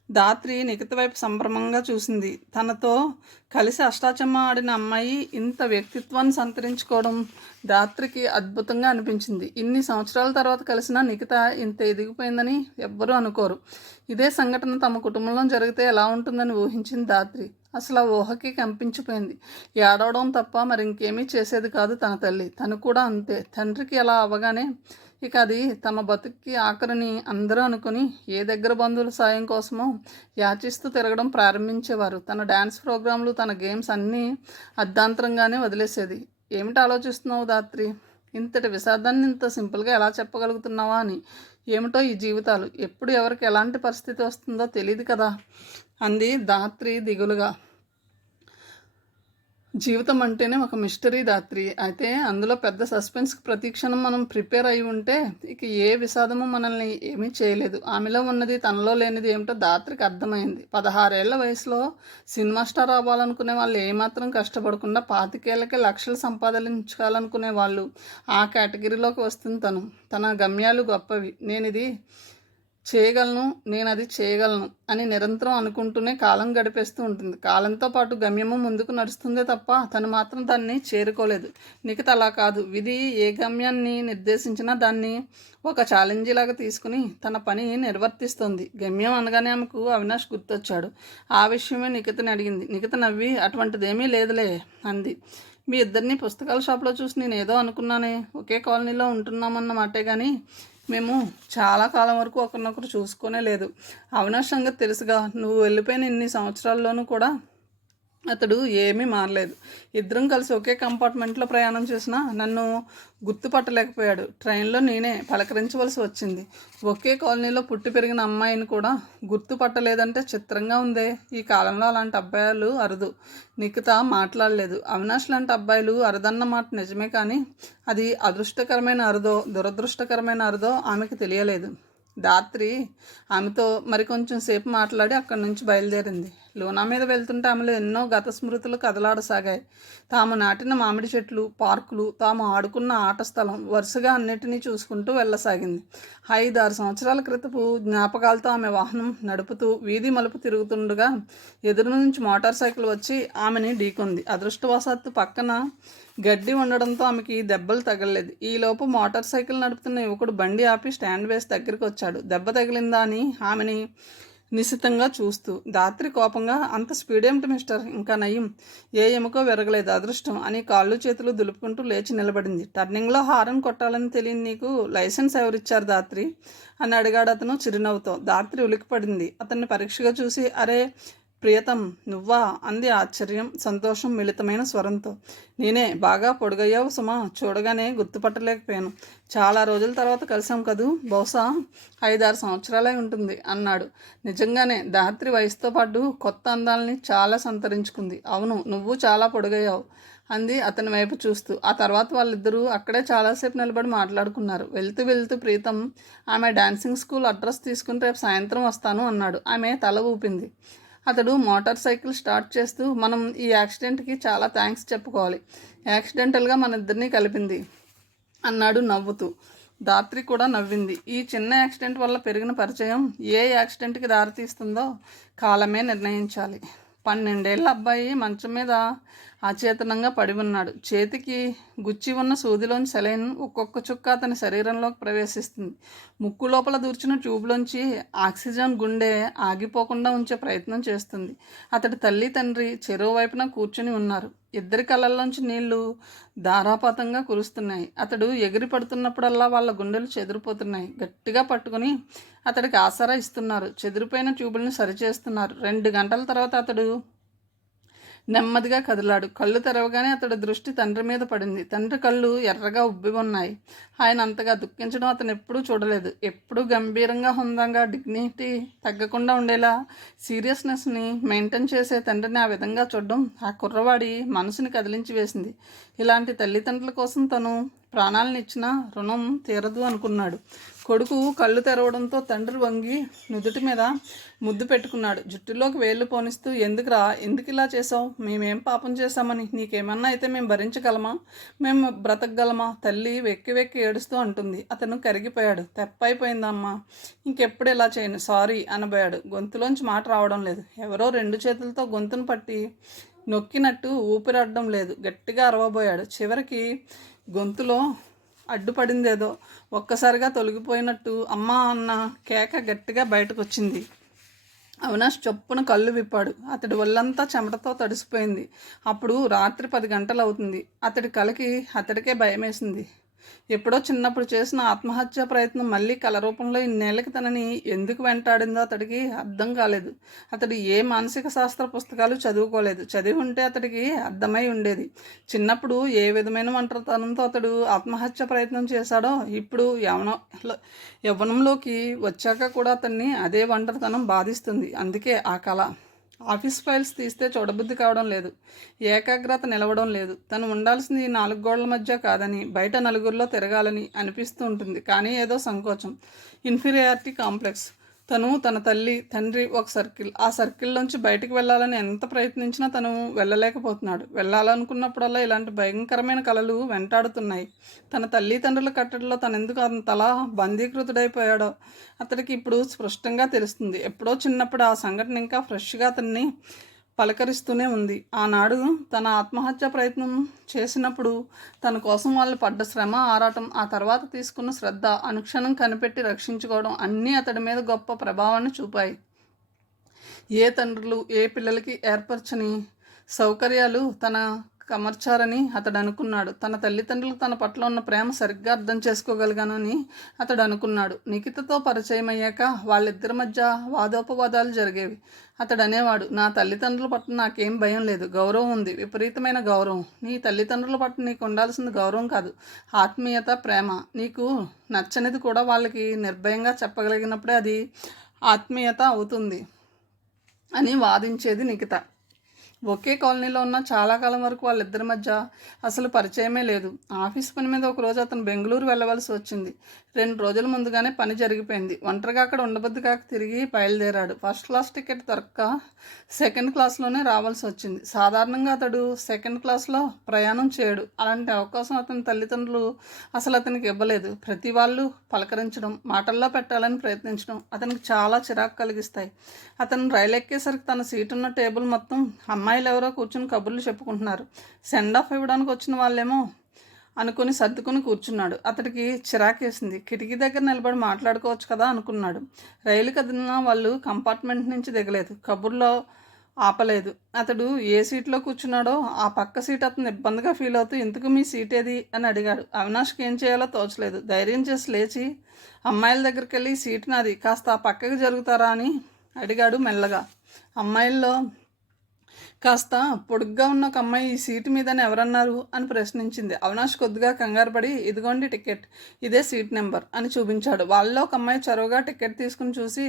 ధాత్రి నిఖిత వైపు సంభ్రమంగా చూసింది. తనతో కలిసి అష్టాచమ్మా ఆడిన అమ్మాయి ఇంత వ్యక్తిత్వాన్ని సంతరించుకోవడం ధాత్రికి అద్భుతంగా అనిపించింది. ఇన్ని సంవత్సరాల తర్వాత కలిసిన నిఖిత ఇంత ఎదిగిపోయిందని ఎవ్వరూ అనుకోరు. ఇదే సంఘటన తమ కుటుంబంలో జరిగితే ఎలా ఉంటుందని ఊహించింది ధాత్రి. అసలు ఆ ఊహకి కంపించిపోయింది. ఏడవడం తప్ప మరి ఇంకేమీ చేసేది కాదు తన తల్లి. తను కూడా అంతే. తండ్రికి ఎలా అవ్వగానే ఇక అది తమ బతుక్కి ఆఖరిని అందరూ అనుకుని ఏ దగ్గర బంధువుల సాయం కోసమో యాచిస్తూ తిరగడం ప్రారంభించేవారు. తన డ్యాన్స్ ప్రోగ్రాంలు, తన గేమ్స్ అన్నీ అర్ధాంతరంగానే వదిలేసేది. ఏమిటి ఆలోచిస్తున్నావు ధాత్రి? ఇంతటి విషాదాన్ని ఇంత సింపుల్గా ఎలా చెప్పగలుగుతున్నావా అని. ఏమిటో ఈ జీవితాలు, ఎప్పుడు ఎవరికి ఎలాంటి పరిస్థితి వస్తుందో తెలియదు కదా అంది ధాత్రి దిగులుగా. జీవితం అంటేనే ఒక మిస్టరీ ధాత్రి. అయితే అందులో పెద్ద సస్పెన్స్కి ప్రతిక్షణం మనం ప్రిపేర్ అయి ఉంటే ఇక ఏ విషాదము మనల్ని ఏమీ చేయలేదు. ఆమెలో ఉన్నది తనలో లేనిది ఏమిటో ధాత్రికి అర్థమైంది. 16 ఏళ్ల వయసులో సినిమా స్టార్ అవ్వాలనుకునే వాళ్ళు ఏమాత్రం కష్టపడకుండా 25 ఏళ్ళకే లక్షలు సంపాదించాలనుకునే వాళ్ళు ఆ కేటగిరీలోకి వస్తుంది తను. తన గమ్యాలు గొప్పవి. నేను అది చేయగలను అని నిరంతరం అనుకుంటూనే కాలం గడిపేస్తూ ఉంటుంది. కాలంతో పాటు గమ్యము ముందుకు నడుస్తుందే తప్ప తను మాత్రం దాన్ని చేరుకోలేదు. నిఖిత అలా కాదు. విధి ఏ గమ్యాన్ని నిర్దేశించినా దాన్ని ఒక ఛాలెంజ్ లాగా తీసుకుని తన పని నిర్వర్తిస్తుంది. గమ్యం అనగానే ఆమెకు అవినాష్ గుర్తొచ్చాడు. ఆ విషయమే నిఖితని అడిగింది. నిఖిత నవ్వి అటువంటిదేమీ లేదులే అంది. మీ ఇద్దరిని పుస్తకాల షాప్లో చూసి నేను ఏదో అనుకున్నానే. ఒకే కాలనీలో ఉంటున్నామన్న మాటే కానీ మేము చాలా కాలం వరకు ఒకరినొకరు చూసుకోనే లేదు. అవినాష్ సంగతి తెలుసుగా. నువ్వు వెళ్ళిపోయిన ఇన్ని సంవత్సరాల్లోనూ కూడా అతడు ఏమీ మారలేదు. ఇద్దరం కలిసి ఒకే కంపార్ట్మెంట్లో ప్రయాణం చేసినా నన్ను గుర్తుపట్టలేకపోయాడు. ట్రైన్లో నేనే పలకరించవలసి వచ్చింది. ఒకే కాలనీలో పుట్టి పెరిగిన అమ్మాయిని కూడా గుర్తుపట్టలేదంటే చిత్రంగా ఉందే. ఈ కాలంలో అలాంటి అబ్బాయిలు అరుదు. నిఖిత మాట్లాడలేదు. అవినాష్ లాంటి అబ్బాయిలు అరుదన్న మాట నిజమే, కానీ అది అదృష్టకరమైన అరుదో దురదృష్టకరమైన అరుదో ఆమెకు తెలియలేదు. ధాత్రి ఆమెతో మరికొంచెం సేపు మాట్లాడి అక్కడి నుంచి బయలుదేరింది. లూనా మీద వెళ్తుంటే ఆమెలో ఎన్నో గత స్మృతులు కదలాడసాగాయి. తాము నాటిన మామిడి చెట్లు, పార్కులు, తాము ఆడుకున్న ఆట స్థలం వరుసగా అన్నిటినీ చూసుకుంటూ వెళ్ళసాగింది. 5-6 సంవత్సరాల క్రితపు జ్ఞాపకాలతో ఆమె వాహనం నడుపుతూ వీధి మలుపు తిరుగుతుండగా ఎదురు నుంచి మోటార్ సైకిల్ వచ్చి ఆమెని ఢీకొంది. అదృష్టవశాత్తు పక్కన గడ్డి ఉండడంతో ఆమెకి దెబ్బలు తగలలేదు. ఈలోపు మోటార్ సైకిల్ నడుపుతున్న యువకుడు బండి ఆపి స్టాండ్ వేసి దగ్గరికి వచ్చాడు. దెబ్బ తగిలిందా అని ఆమెని నిశితంగా చూస్తూ. ధాత్రి కోపంగా, అంత స్పీడ్ ఏమిటి మిస్టర్? ఇంకా నయం, ఏ ఎముకో విరగలేదు, అదృష్టం అని కాళ్ళు చేతులు దులుపుకుంటూ లేచి నిలబడింది. టర్నింగ్లో హారన్ కొట్టాలని తెలియని నీకు లైసెన్స్ ఎవరిచ్చారు ధాత్రి అని అడిగాడు అతను చిరునవ్వుతో. ధాత్రి ఉలిక్కిపడింది. అతన్ని పరీక్షగా చూసి, అరే ప్రియతం నువ్వా అంది ఆశ్చర్యం, సంతోషం మిళితమైన స్వరంతో. నేనే. బాగా పొడుగయ్యావు సుమా, చూడగానే గుర్తుపట్టలేకపోయాను. చాలా రోజుల తర్వాత కలిసాం కదూ, బహుశా 5-6 సంవత్సరాలే ఉంటుంది అన్నాడు. నిజంగానే ధాత్రి వయసుతో పాటు కొత్త అందాలని చాలా సంతరించుకుంది. అవును, నువ్వు చాలా పొడుగయ్యావు అంది అతని వైపు చూస్తూ. ఆ తర్వాత వాళ్ళిద్దరూ అక్కడే చాలాసేపు నిలబడి మాట్లాడుకున్నారు. వెళ్తూ ప్రీతం ఆమె డాన్సింగ్ స్కూల్ అడ్రస్ తీసుకుని రేపు సాయంత్రం వస్తాను అన్నాడు. ఆమె తల ఊపింది. అతడు మోటార్ సైకిల్ స్టార్ట్ చేస్తూ, మనం ఈ యాక్సిడెంట్కి చాలా థ్యాంక్స్ చెప్పుకోవాలి. యాక్సిడెంటల్గా మన ఇద్దరినీ కలిపింది అన్నాడు నవ్వుతూ. ధాత్రి కూడా నవ్వింది. ఈ చిన్న యాక్సిడెంట్ వల్ల పెరిగిన పరిచయం ఏ యాక్సిడెంట్కి దారితీస్తుందో కాలమే నిర్ణయించాలి. 12 ఏళ్ల అబ్బాయి మంచం మీద అచేతనంగా పడి ఉన్నాడు. చేతికి గుచ్చి ఉన్న సూదిలోంచి సెలైన్ ఒక్కొక్క చుక్క అతని శరీరంలోకి ప్రవేశిస్తుంది. ముక్కు లోపల దూర్చిన ట్యూబ్లోంచి ఆక్సిజన్ గుండె ఆగిపోకుండా ఉంచే ప్రయత్నం చేస్తుంది. అతడి తల్లి తండ్రి చెరువు వైపున కూర్చుని ఉన్నారు. ఇద్దరి కళ్ళల్లోంచి నీళ్లు ధారాపాతంగా కురుస్తున్నాయి. అతడు ఎగిరి పడుతున్నప్పుడల్లా వాళ్ళ గుండెలు చెదిరిపోతున్నాయి. గట్టిగా పట్టుకుని అతడికి ఆసరా ఇస్తున్నారు. చెదిరిపోయిన ట్యూబుల్ని సరిచేస్తున్నారు. 2 గంటల తర్వాత అతడు నెమ్మదిగా కదిలాడు. కళ్ళు తెరవగానే అతడి దృష్టి తండ్రి మీద పడింది. తండ్రి కళ్ళు ఎర్రగా ఉబ్బి ఉన్నాయి. ఆయన అంతగా దుఃఖించడం అతను ఎప్పుడూ చూడలేదు. ఎప్పుడూ గంభీరంగా, హుందాగా, డిగ్నిటీ తగ్గకుండా ఉండేలా సీరియస్నెస్ని మెయింటైన్ చేసే తండ్రిని ఆ విధంగా చూడడం ఆ కుర్రవాడి మనసుని కదిలించి వేసింది. ఇలాంటి తల్లిదండ్రుల కోసం తను ప్రాణాలను ఇచ్చిన రుణం తీరదు అనుకున్నాడు. కొడుకు కళ్ళు తెరవడంతో తండ్రి వంగి నుదుటి మీద ముద్దు పెట్టుకున్నాడు. జుట్టులోకి వేళ్లు పోనిస్తూ, ఎందుకు ఇలా చేసావు? మేమేం పాపం చేశామని? నీకేమన్నా అయితే మేము భరించగలమా? మేము బ్రతకగలమా? తల్లి వెక్కి వెక్కి ఏడుస్తూ అంటుంది. అతను కరిగిపోయాడు. తెప్పైపోయిందమ్మా, ఇంకెప్పుడు ఇలా చేయను, సారీ అనబోయాడు. గొంతులోంచి మాట రావడం లేదు. ఎవరో 2 చేతులతో గొంతును పట్టి నొక్కినట్టు ఊపిరాడడం లేదు. గట్టిగా అరవబోయాడు. చివరికి గొంతులో అడ్డుపడిందేదో ఒక్కసారిగా తొలగిపోయినట్టు అమ్మా అన్న కేక గట్టిగా బయటకు వచ్చింది. అవినాష్ చొప్పున కళ్ళు విప్పాడు. అతడి ఒళ్ళంతా చెమటతో తడిసిపోయింది. అప్పుడు రాత్రి 10 గంటలు అవుతుంది. అతడి కలకి అతడికే భయమేసింది. ఎప్పుడో చిన్నప్పుడు చేసిన ఆత్మహత్య ప్రయత్నం మళ్ళీ కల రూపంలో ఇన్నేళ్ళకి తనని ఎందుకు వెంటాడిందో అతడికి అర్థం కాలేదు. అతడు ఏ మానసిక శాస్త్ర పుస్తకాలు చదువుకోలేదు. చదివి ఉంటే అతడికి అర్థమై ఉండేది. చిన్నప్పుడు ఏ విధమైన ఒంటరితనంతో అతడు ఆత్మహత్య ప్రయత్నం చేశాడో ఇప్పుడు యవ్వనంలోకి వచ్చాక కూడా అతన్ని అదే ఒంటరితనం బాధిస్తుంది. అందుకే ఆ కళ. ఆఫీస్ ఫైల్స్ తీస్తే చూడబుద్ధి కావడం లేదు. ఏకాగ్రత నిలవడం లేదు. తను ఉండాల్సింది ఈ 4 గోడల మధ్య కాదని, బయట నలుగురిలో తిరగాలని అనిపిస్తూ ఉంటుంది. కానీ ఏదో సంకోచం, ఇన్ఫీరియారిటీ కాంప్లెక్స్. తన తల్లి, తండ్రి ఒక సర్కిల్. ఆ సర్కిల్లోంచి బయటికి వెళ్ళాలని ఎంత ప్రయత్నించినా తను వెళ్ళలేకపోతున్నాడు. వెళ్ళాలనుకున్నప్పుడల్లా ఇలాంటి భయంకరమైన కలలు వెంటాడుతున్నాయి. తన తల్లిదండ్రుల కట్టడిలో తనెందుకు అంతలా బందీకృతుడైపోయాడో అతడికి ఇప్పుడు స్పష్టంగా తెలుస్తుంది. ఎప్పుడో చిన్నప్పుడు ఆ సంఘటన ఇంకా ఫ్రెష్గా అతన్ని పలకరిస్తూనే ఉంది. ఆనాడు తన ఆత్మహత్య ప్రయత్నం చేసినప్పుడు తన కోసం వాళ్ళు పడ్డ శ్రమ, ఆరాటం, ఆ తర్వాత తీసుకున్న శ్రద్ధ, అనుక్షణం కనిపెట్టి రక్షించుకోవడం అన్నీ అతడి మీద గొప్ప ప్రభావాన్ని చూపాయి. ఏ తండ్రులు ఏ పిల్లలకి ఏర్పరచని సౌకర్యాలు తన కమర్చారని అతడు అనుకున్నాడు. తన తల్లిదండ్రులు తన పట్ల ఉన్న ప్రేమ సరిగ్గా అర్థం చేసుకోగలిగానని అతడు అనుకున్నాడు. నిఖితతో పరిచయం అయ్యాక వాళ్ళిద్దరి మధ్య వాదోపవాదాలు జరిగేవి. అతడు అనేవాడు, నా తల్లిదండ్రుల పట్ల నాకేం భయం లేదు, గౌరవం ఉంది, విపరీతమైన గౌరవం. నీ తల్లిదండ్రుల పట్ల నీకు ఉండాల్సింది గౌరవం కాదు, ఆత్మీయత, ప్రేమ. నీకు నచ్చనిది కూడా వాళ్ళకి నిర్భయంగా చెప్పగలిగినప్పుడే అది ఆత్మీయత అవుతుంది అని వాదించేది నిఖిత. ఒకే కాలనీలో ఉన్న చాలా కాలం వరకు వాళ్ళిద్దరి మధ్య అసలు పరిచయమే లేదు. ఆఫీస్ పని మీద ఒకరోజు అతను బెంగళూరు వెళ్ళవలసి వచ్చింది. 2 రోజుల ముందుగానే పని జరిగిపోయింది. ఒంటరిగా అక్కడ ఉండబుద్ధి కాక తిరిగి బయలుదేరాడు. ఫస్ట్ క్లాస్ టికెట్ దొరక్క సెకండ్ క్లాస్లోనే రావాల్సి వచ్చింది. సాధారణంగా అతడు సెకండ్ క్లాస్లో ప్రయాణం చేయడు. అలాంటి అవకాశం అతని తల్లిదండ్రులు అసలు అతనికి ఇవ్వలేదు. ప్రతి వాళ్ళు పలకరించడం, మాటల్లో పెట్టాలని ప్రయత్నించడం అతనికి చాలా చిరాకు కలిగిస్తాయి. అతను రైలు ఎక్కేసరికి తన సీటు ఉన్న టేబుల్ మొత్తం అమ్మాయిలు ఎవరో కూర్చుని కబుర్లు చెప్పుకుంటున్నారు. సెండ్ ఆఫ్ ఇవ్వడానికి వచ్చిన వాళ్ళేమో అనుకుని సర్దుకుని కూర్చున్నాడు. అతడికి చిరాకేసింది. కిటికీ దగ్గర నిలబడి మాట్లాడుకోవచ్చు కదా అనుకున్నాడు. రైలు కదిలిన వాళ్ళు కంపార్ట్మెంట్ నుంచి దిగలేదు, కబుర్లో ఆపలేదు. అతడు ఏ సీట్లో కూర్చున్నాడో ఆ పక్క సీట్ అతను ఇబ్బందిగా ఫీల్ అవుతూ, ఎందుకు మీ సీట్ ఏది అని అడిగాడు. అవినాష్కి ఏం చేయాలో తోచలేదు. ధైర్యం చేసి లేచి అమ్మాయిల దగ్గరికి వెళ్ళి, సీటు నాది, కాస్త ఆ పక్కకి జరుగుతారా అని అడిగాడు మెల్లగా. అమ్మాయిల్లో కాస్త పొడుగ్గా ఉన్న ఒక అమ్మాయి, ఈ సీటు మీదని ఎవరన్నారు అని ప్రశ్నించింది. అవినాష్ కొద్దిగా కంగారు పడి, ఇదిగోండి టికెట్, ఇదే సీట్ నెంబర్ అని చూపించాడు. వాళ్ళలో ఒక అమ్మాయి చొరవగా టికెట్ తీసుకుని చూసి,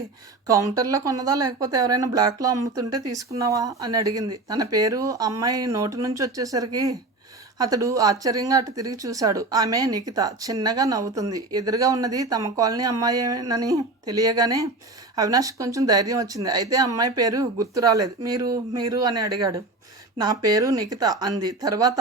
కౌంటర్లో కొన్నదా లేకపోతే ఎవరైనా బ్లాక్లో అమ్ముతుంటే తీసుకున్నావా అని అడిగింది. తన పేరు అమ్మాయి నోటి నుంచి వచ్చేసరికి అతడు ఆశ్చర్యంగా అటు తిరిగి చూశాడు. ఆమె నిఖిత. చిన్నగా నవ్వుతుంది. ఎదురుగా ఉన్నది తమ కాలనీ అమ్మాయేనని తెలియగానే అవినాష్ కొంచెం ధైర్యం వచ్చింది. అయితే అమ్మాయి పేరు గుర్తు రాలేదు. మీరు అని అడిగాడు. నా పేరు నిఖిత అంది. తర్వాత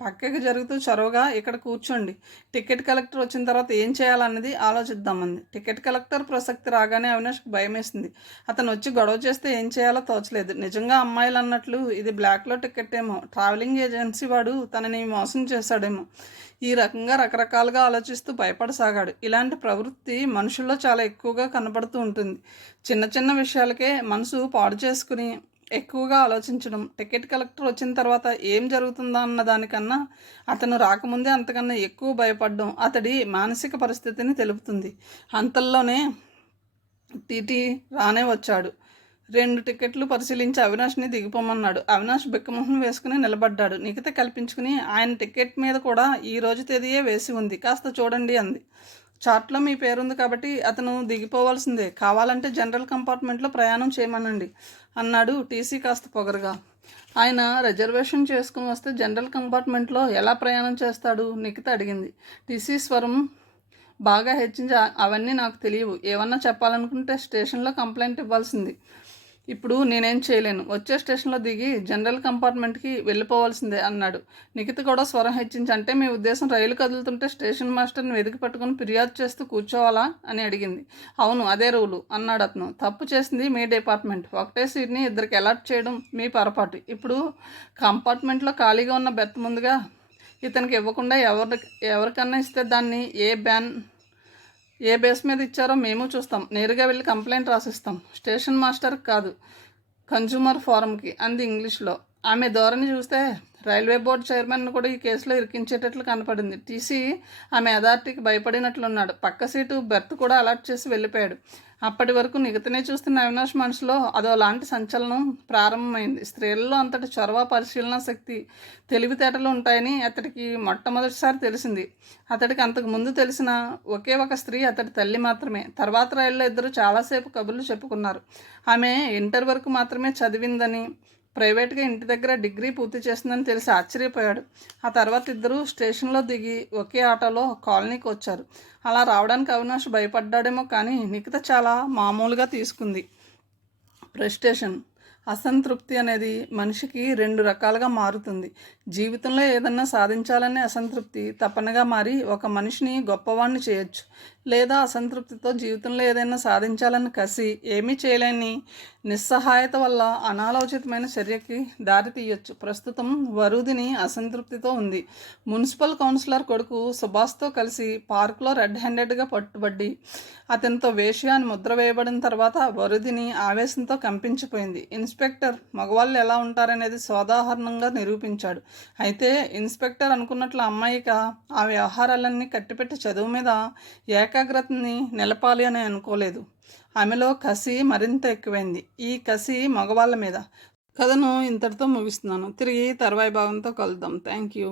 పక్కకి జరుగుతూ చొరవగా, ఇక్కడ కూర్చోండి, టికెట్ కలెక్టర్ వచ్చిన తర్వాత ఏం చేయాలన్నది ఆలోచిద్దామంది. టికెట్ కలెక్టర్ ప్రసక్తి రాగానే అవినాష్కి భయమేసింది. అతను వచ్చి గొడవ చేస్తే ఏం చేయాలో తోచలేదు. నిజంగా అమ్మాయిలు అన్నట్లు ఇది బ్లాక్లో టికెట్ ఏమో, ట్రావెలింగ్ ఏజెన్సీ వాడు తనని మోసం చేశాడేమో. ఈ రకంగా రకరకాలుగా ఆలోచిస్తూ భయపడసాగాడు. ఇలాంటి ప్రవృత్తి మనుషుల్లో చాలా ఎక్కువగా కనబడుతూ ఉంటుంది. చిన్న చిన్న విషయాలకే మనసు పాడు చేసుకుని ఎక్కువగా ఆలోచించడం. టికెట్ కలెక్టర్ వచ్చిన తర్వాత ఏం జరుగుతుందా అన్న దానికన్నా అతను రాకముందే అంతకన్నా ఎక్కువ భయపడడం అతడి మానసిక పరిస్థితిని తెలుపుతుంది. అంతల్లోనే టీటీ రానే వచ్చాడు. 2 టికెట్లు పరిశీలించి అవినాష్ని దిగిపోమన్నాడు. అవినాష్ బిక్కమొహం వేసుకుని నిలబడ్డాడు. నిఖిత కల్పించుకుని, ఆయన టికెట్ మీద కూడా ఈ రోజు తేదీయే వేసి ఉంది, కాస్త చూడండి అంది. చార్ట్లో మీ పేరుంది కాబట్టి అతను దిగిపోవాల్సిందే, కావాలంటే జనరల్ కంపార్ట్మెంట్లో ప్రయాణం చేయమనండి అన్నాడు టీసీ కాస్త పొగరుగా. ఆయన రిజర్వేషన్ చేసుకుని వస్తే జనరల్ కంపార్ట్మెంట్లో ఎలా ప్రయాణం చేస్తాడు? నిఖిత అడిగింది. టీసీ స్వరం బాగా హెచ్చించి అవన్నీ నాకు తెలియవు. ఏమన్నా చెప్పాలనుకుంటే స్టేషన్లో కంప్లైంట్ ఇవ్వాల్సింది. ఇప్పుడు నేనేం చేయలేను. వచ్చే స్టేషన్లో దిగి జనరల్ కంపార్ట్మెంట్కి వెళ్ళిపోవాల్సిందే అన్నాడు. నిఖిత కూడా స్వరం హెచ్చించి, అంటే మీ ఉద్దేశం రైలు కదులుతుంటే స్టేషన్ మాస్టర్ని వెతికి పట్టుకుని ఫిర్యాదు చేస్తూ కూర్చోవాలా అని అడిగింది. అవును, అదే రూలు అన్నాడు అతను. తప్పు చేసింది మీ డిపార్ట్మెంట్. ఒకటే సీట్ని ఇద్దరికి అలాట్ చేయడం మీ పొరపాటు. ఇప్పుడు కంపార్ట్మెంట్లో ఖాళీగా ఉన్న బెర్త్ ముందుగా ఇతనికి ఇవ్వకుండా ఎవరికన్నా ఇస్తే దాన్ని ఏ బేస్ మీద ఇచ్చారో మేము చూస్తాం. నేరుగా వెళ్ళి కంప్లైంట్ రాసిస్తాం. స్టేషన్ మాస్టర్ కాదు, కన్జ్యూమర్ ఫోరంకి అంది ఇంగ్లీష్లో. ఆమె ధోరణి చూస్తే రైల్వే బోర్డు చైర్మన్ కూడా ఈ కేసులో ఇరికించేటట్లు కనపడింది. టీసీ ఆమె అథారిటీకి భయపడినట్లున్నాడు. పక్క సీటు బెర్త్ కూడా అలాట్ చేసి వెళ్ళిపోయాడు. అప్పటి వరకు నిగతనే చూస్తున్న అవినాష్ మనసులో అదోలాంటి సంచలనం ప్రారంభమైంది. స్త్రీలలో అంతటి చొరవ, పరిశీలన శక్తి, తెలివితేటలు ఉంటాయని అతడికి మొట్టమొదటిసారి తెలిసింది. అతడికి అంతకు ముందు తెలిసిన ఒకే ఒక స్త్రీ అతడి తల్లి మాత్రమే. తర్వాత రైల్లో ఇద్దరు చాలాసేపు కబుర్లు చెప్పుకున్నారు. ఆమె ఇంటర్ వరకు మాత్రమే చదివిందని, ప్రైవేట్గా ఇంటి దగ్గర డిగ్రీ పూర్తి చేసిందని తెలిసి ఆశ్చర్యపోయాడు. ఆ తర్వాత ఇద్దరు స్టేషన్లో దిగి ఒకే ఆటోలో కాలనీకి వచ్చారు. అలా రావడానికి అవినాష్ భయపడ్డాడేమో కానీ నిఖిత చాలా మామూలుగా తీసుకుంది. ఫ్రస్ట్రేషన్, అసంతృప్తి అనేది మనిషికి రెండు రకాలుగా మారుతుంది. జీవితంలో ఏదన్నా సాధించాలనే అసంతృప్తి తపనగా మారి ఒక మనిషిని గొప్పవాణ్ణి చేయొచ్చు. లేదా అసంతృప్తితో జీవితంలో ఏదైనా సాధించాలని కసి, ఏమీ చేయలేని నిస్సహాయత వల్ల అనాలోచితమైన చర్యకి దారి తీయొచ్చు. ప్రస్తుతం వరుదిని అసంతృప్తితో ఉంది. మున్సిపల్ కౌన్సిలర్ కొడుకు సుభాష్తో కలిసి పార్కులో రెడ్ హ్యాండెడ్గా పట్టుబడి అతనితో వేశ్య అని ముద్ర వేయబడిన తర్వాత వరుదిని ఆవేశంతో కంపించిపోయింది. ఇన్స్పెక్టర్ మగవాళ్ళు ఎలా ఉంటారనేది సోదాహరణంగా నిరూపించాడు. అయితే ఇన్స్పెక్టర్ అనుకున్నట్లు అమ్మాయిక ఆ వ్యవహారాలన్నీ కట్టిపెట్టి చదువు మీద ఏకాగ్రతని నిలపాలి అని అనుకోలేదు. ఆమెలో కసి మరింత ఎక్కువైంది. ఈ కసి మగవాళ్ళ మీద. కథను ఇంతటితో ముగిస్తున్నాను. తిరిగి తర్వాయి భాగంతో కలుద్దాం. Thank you.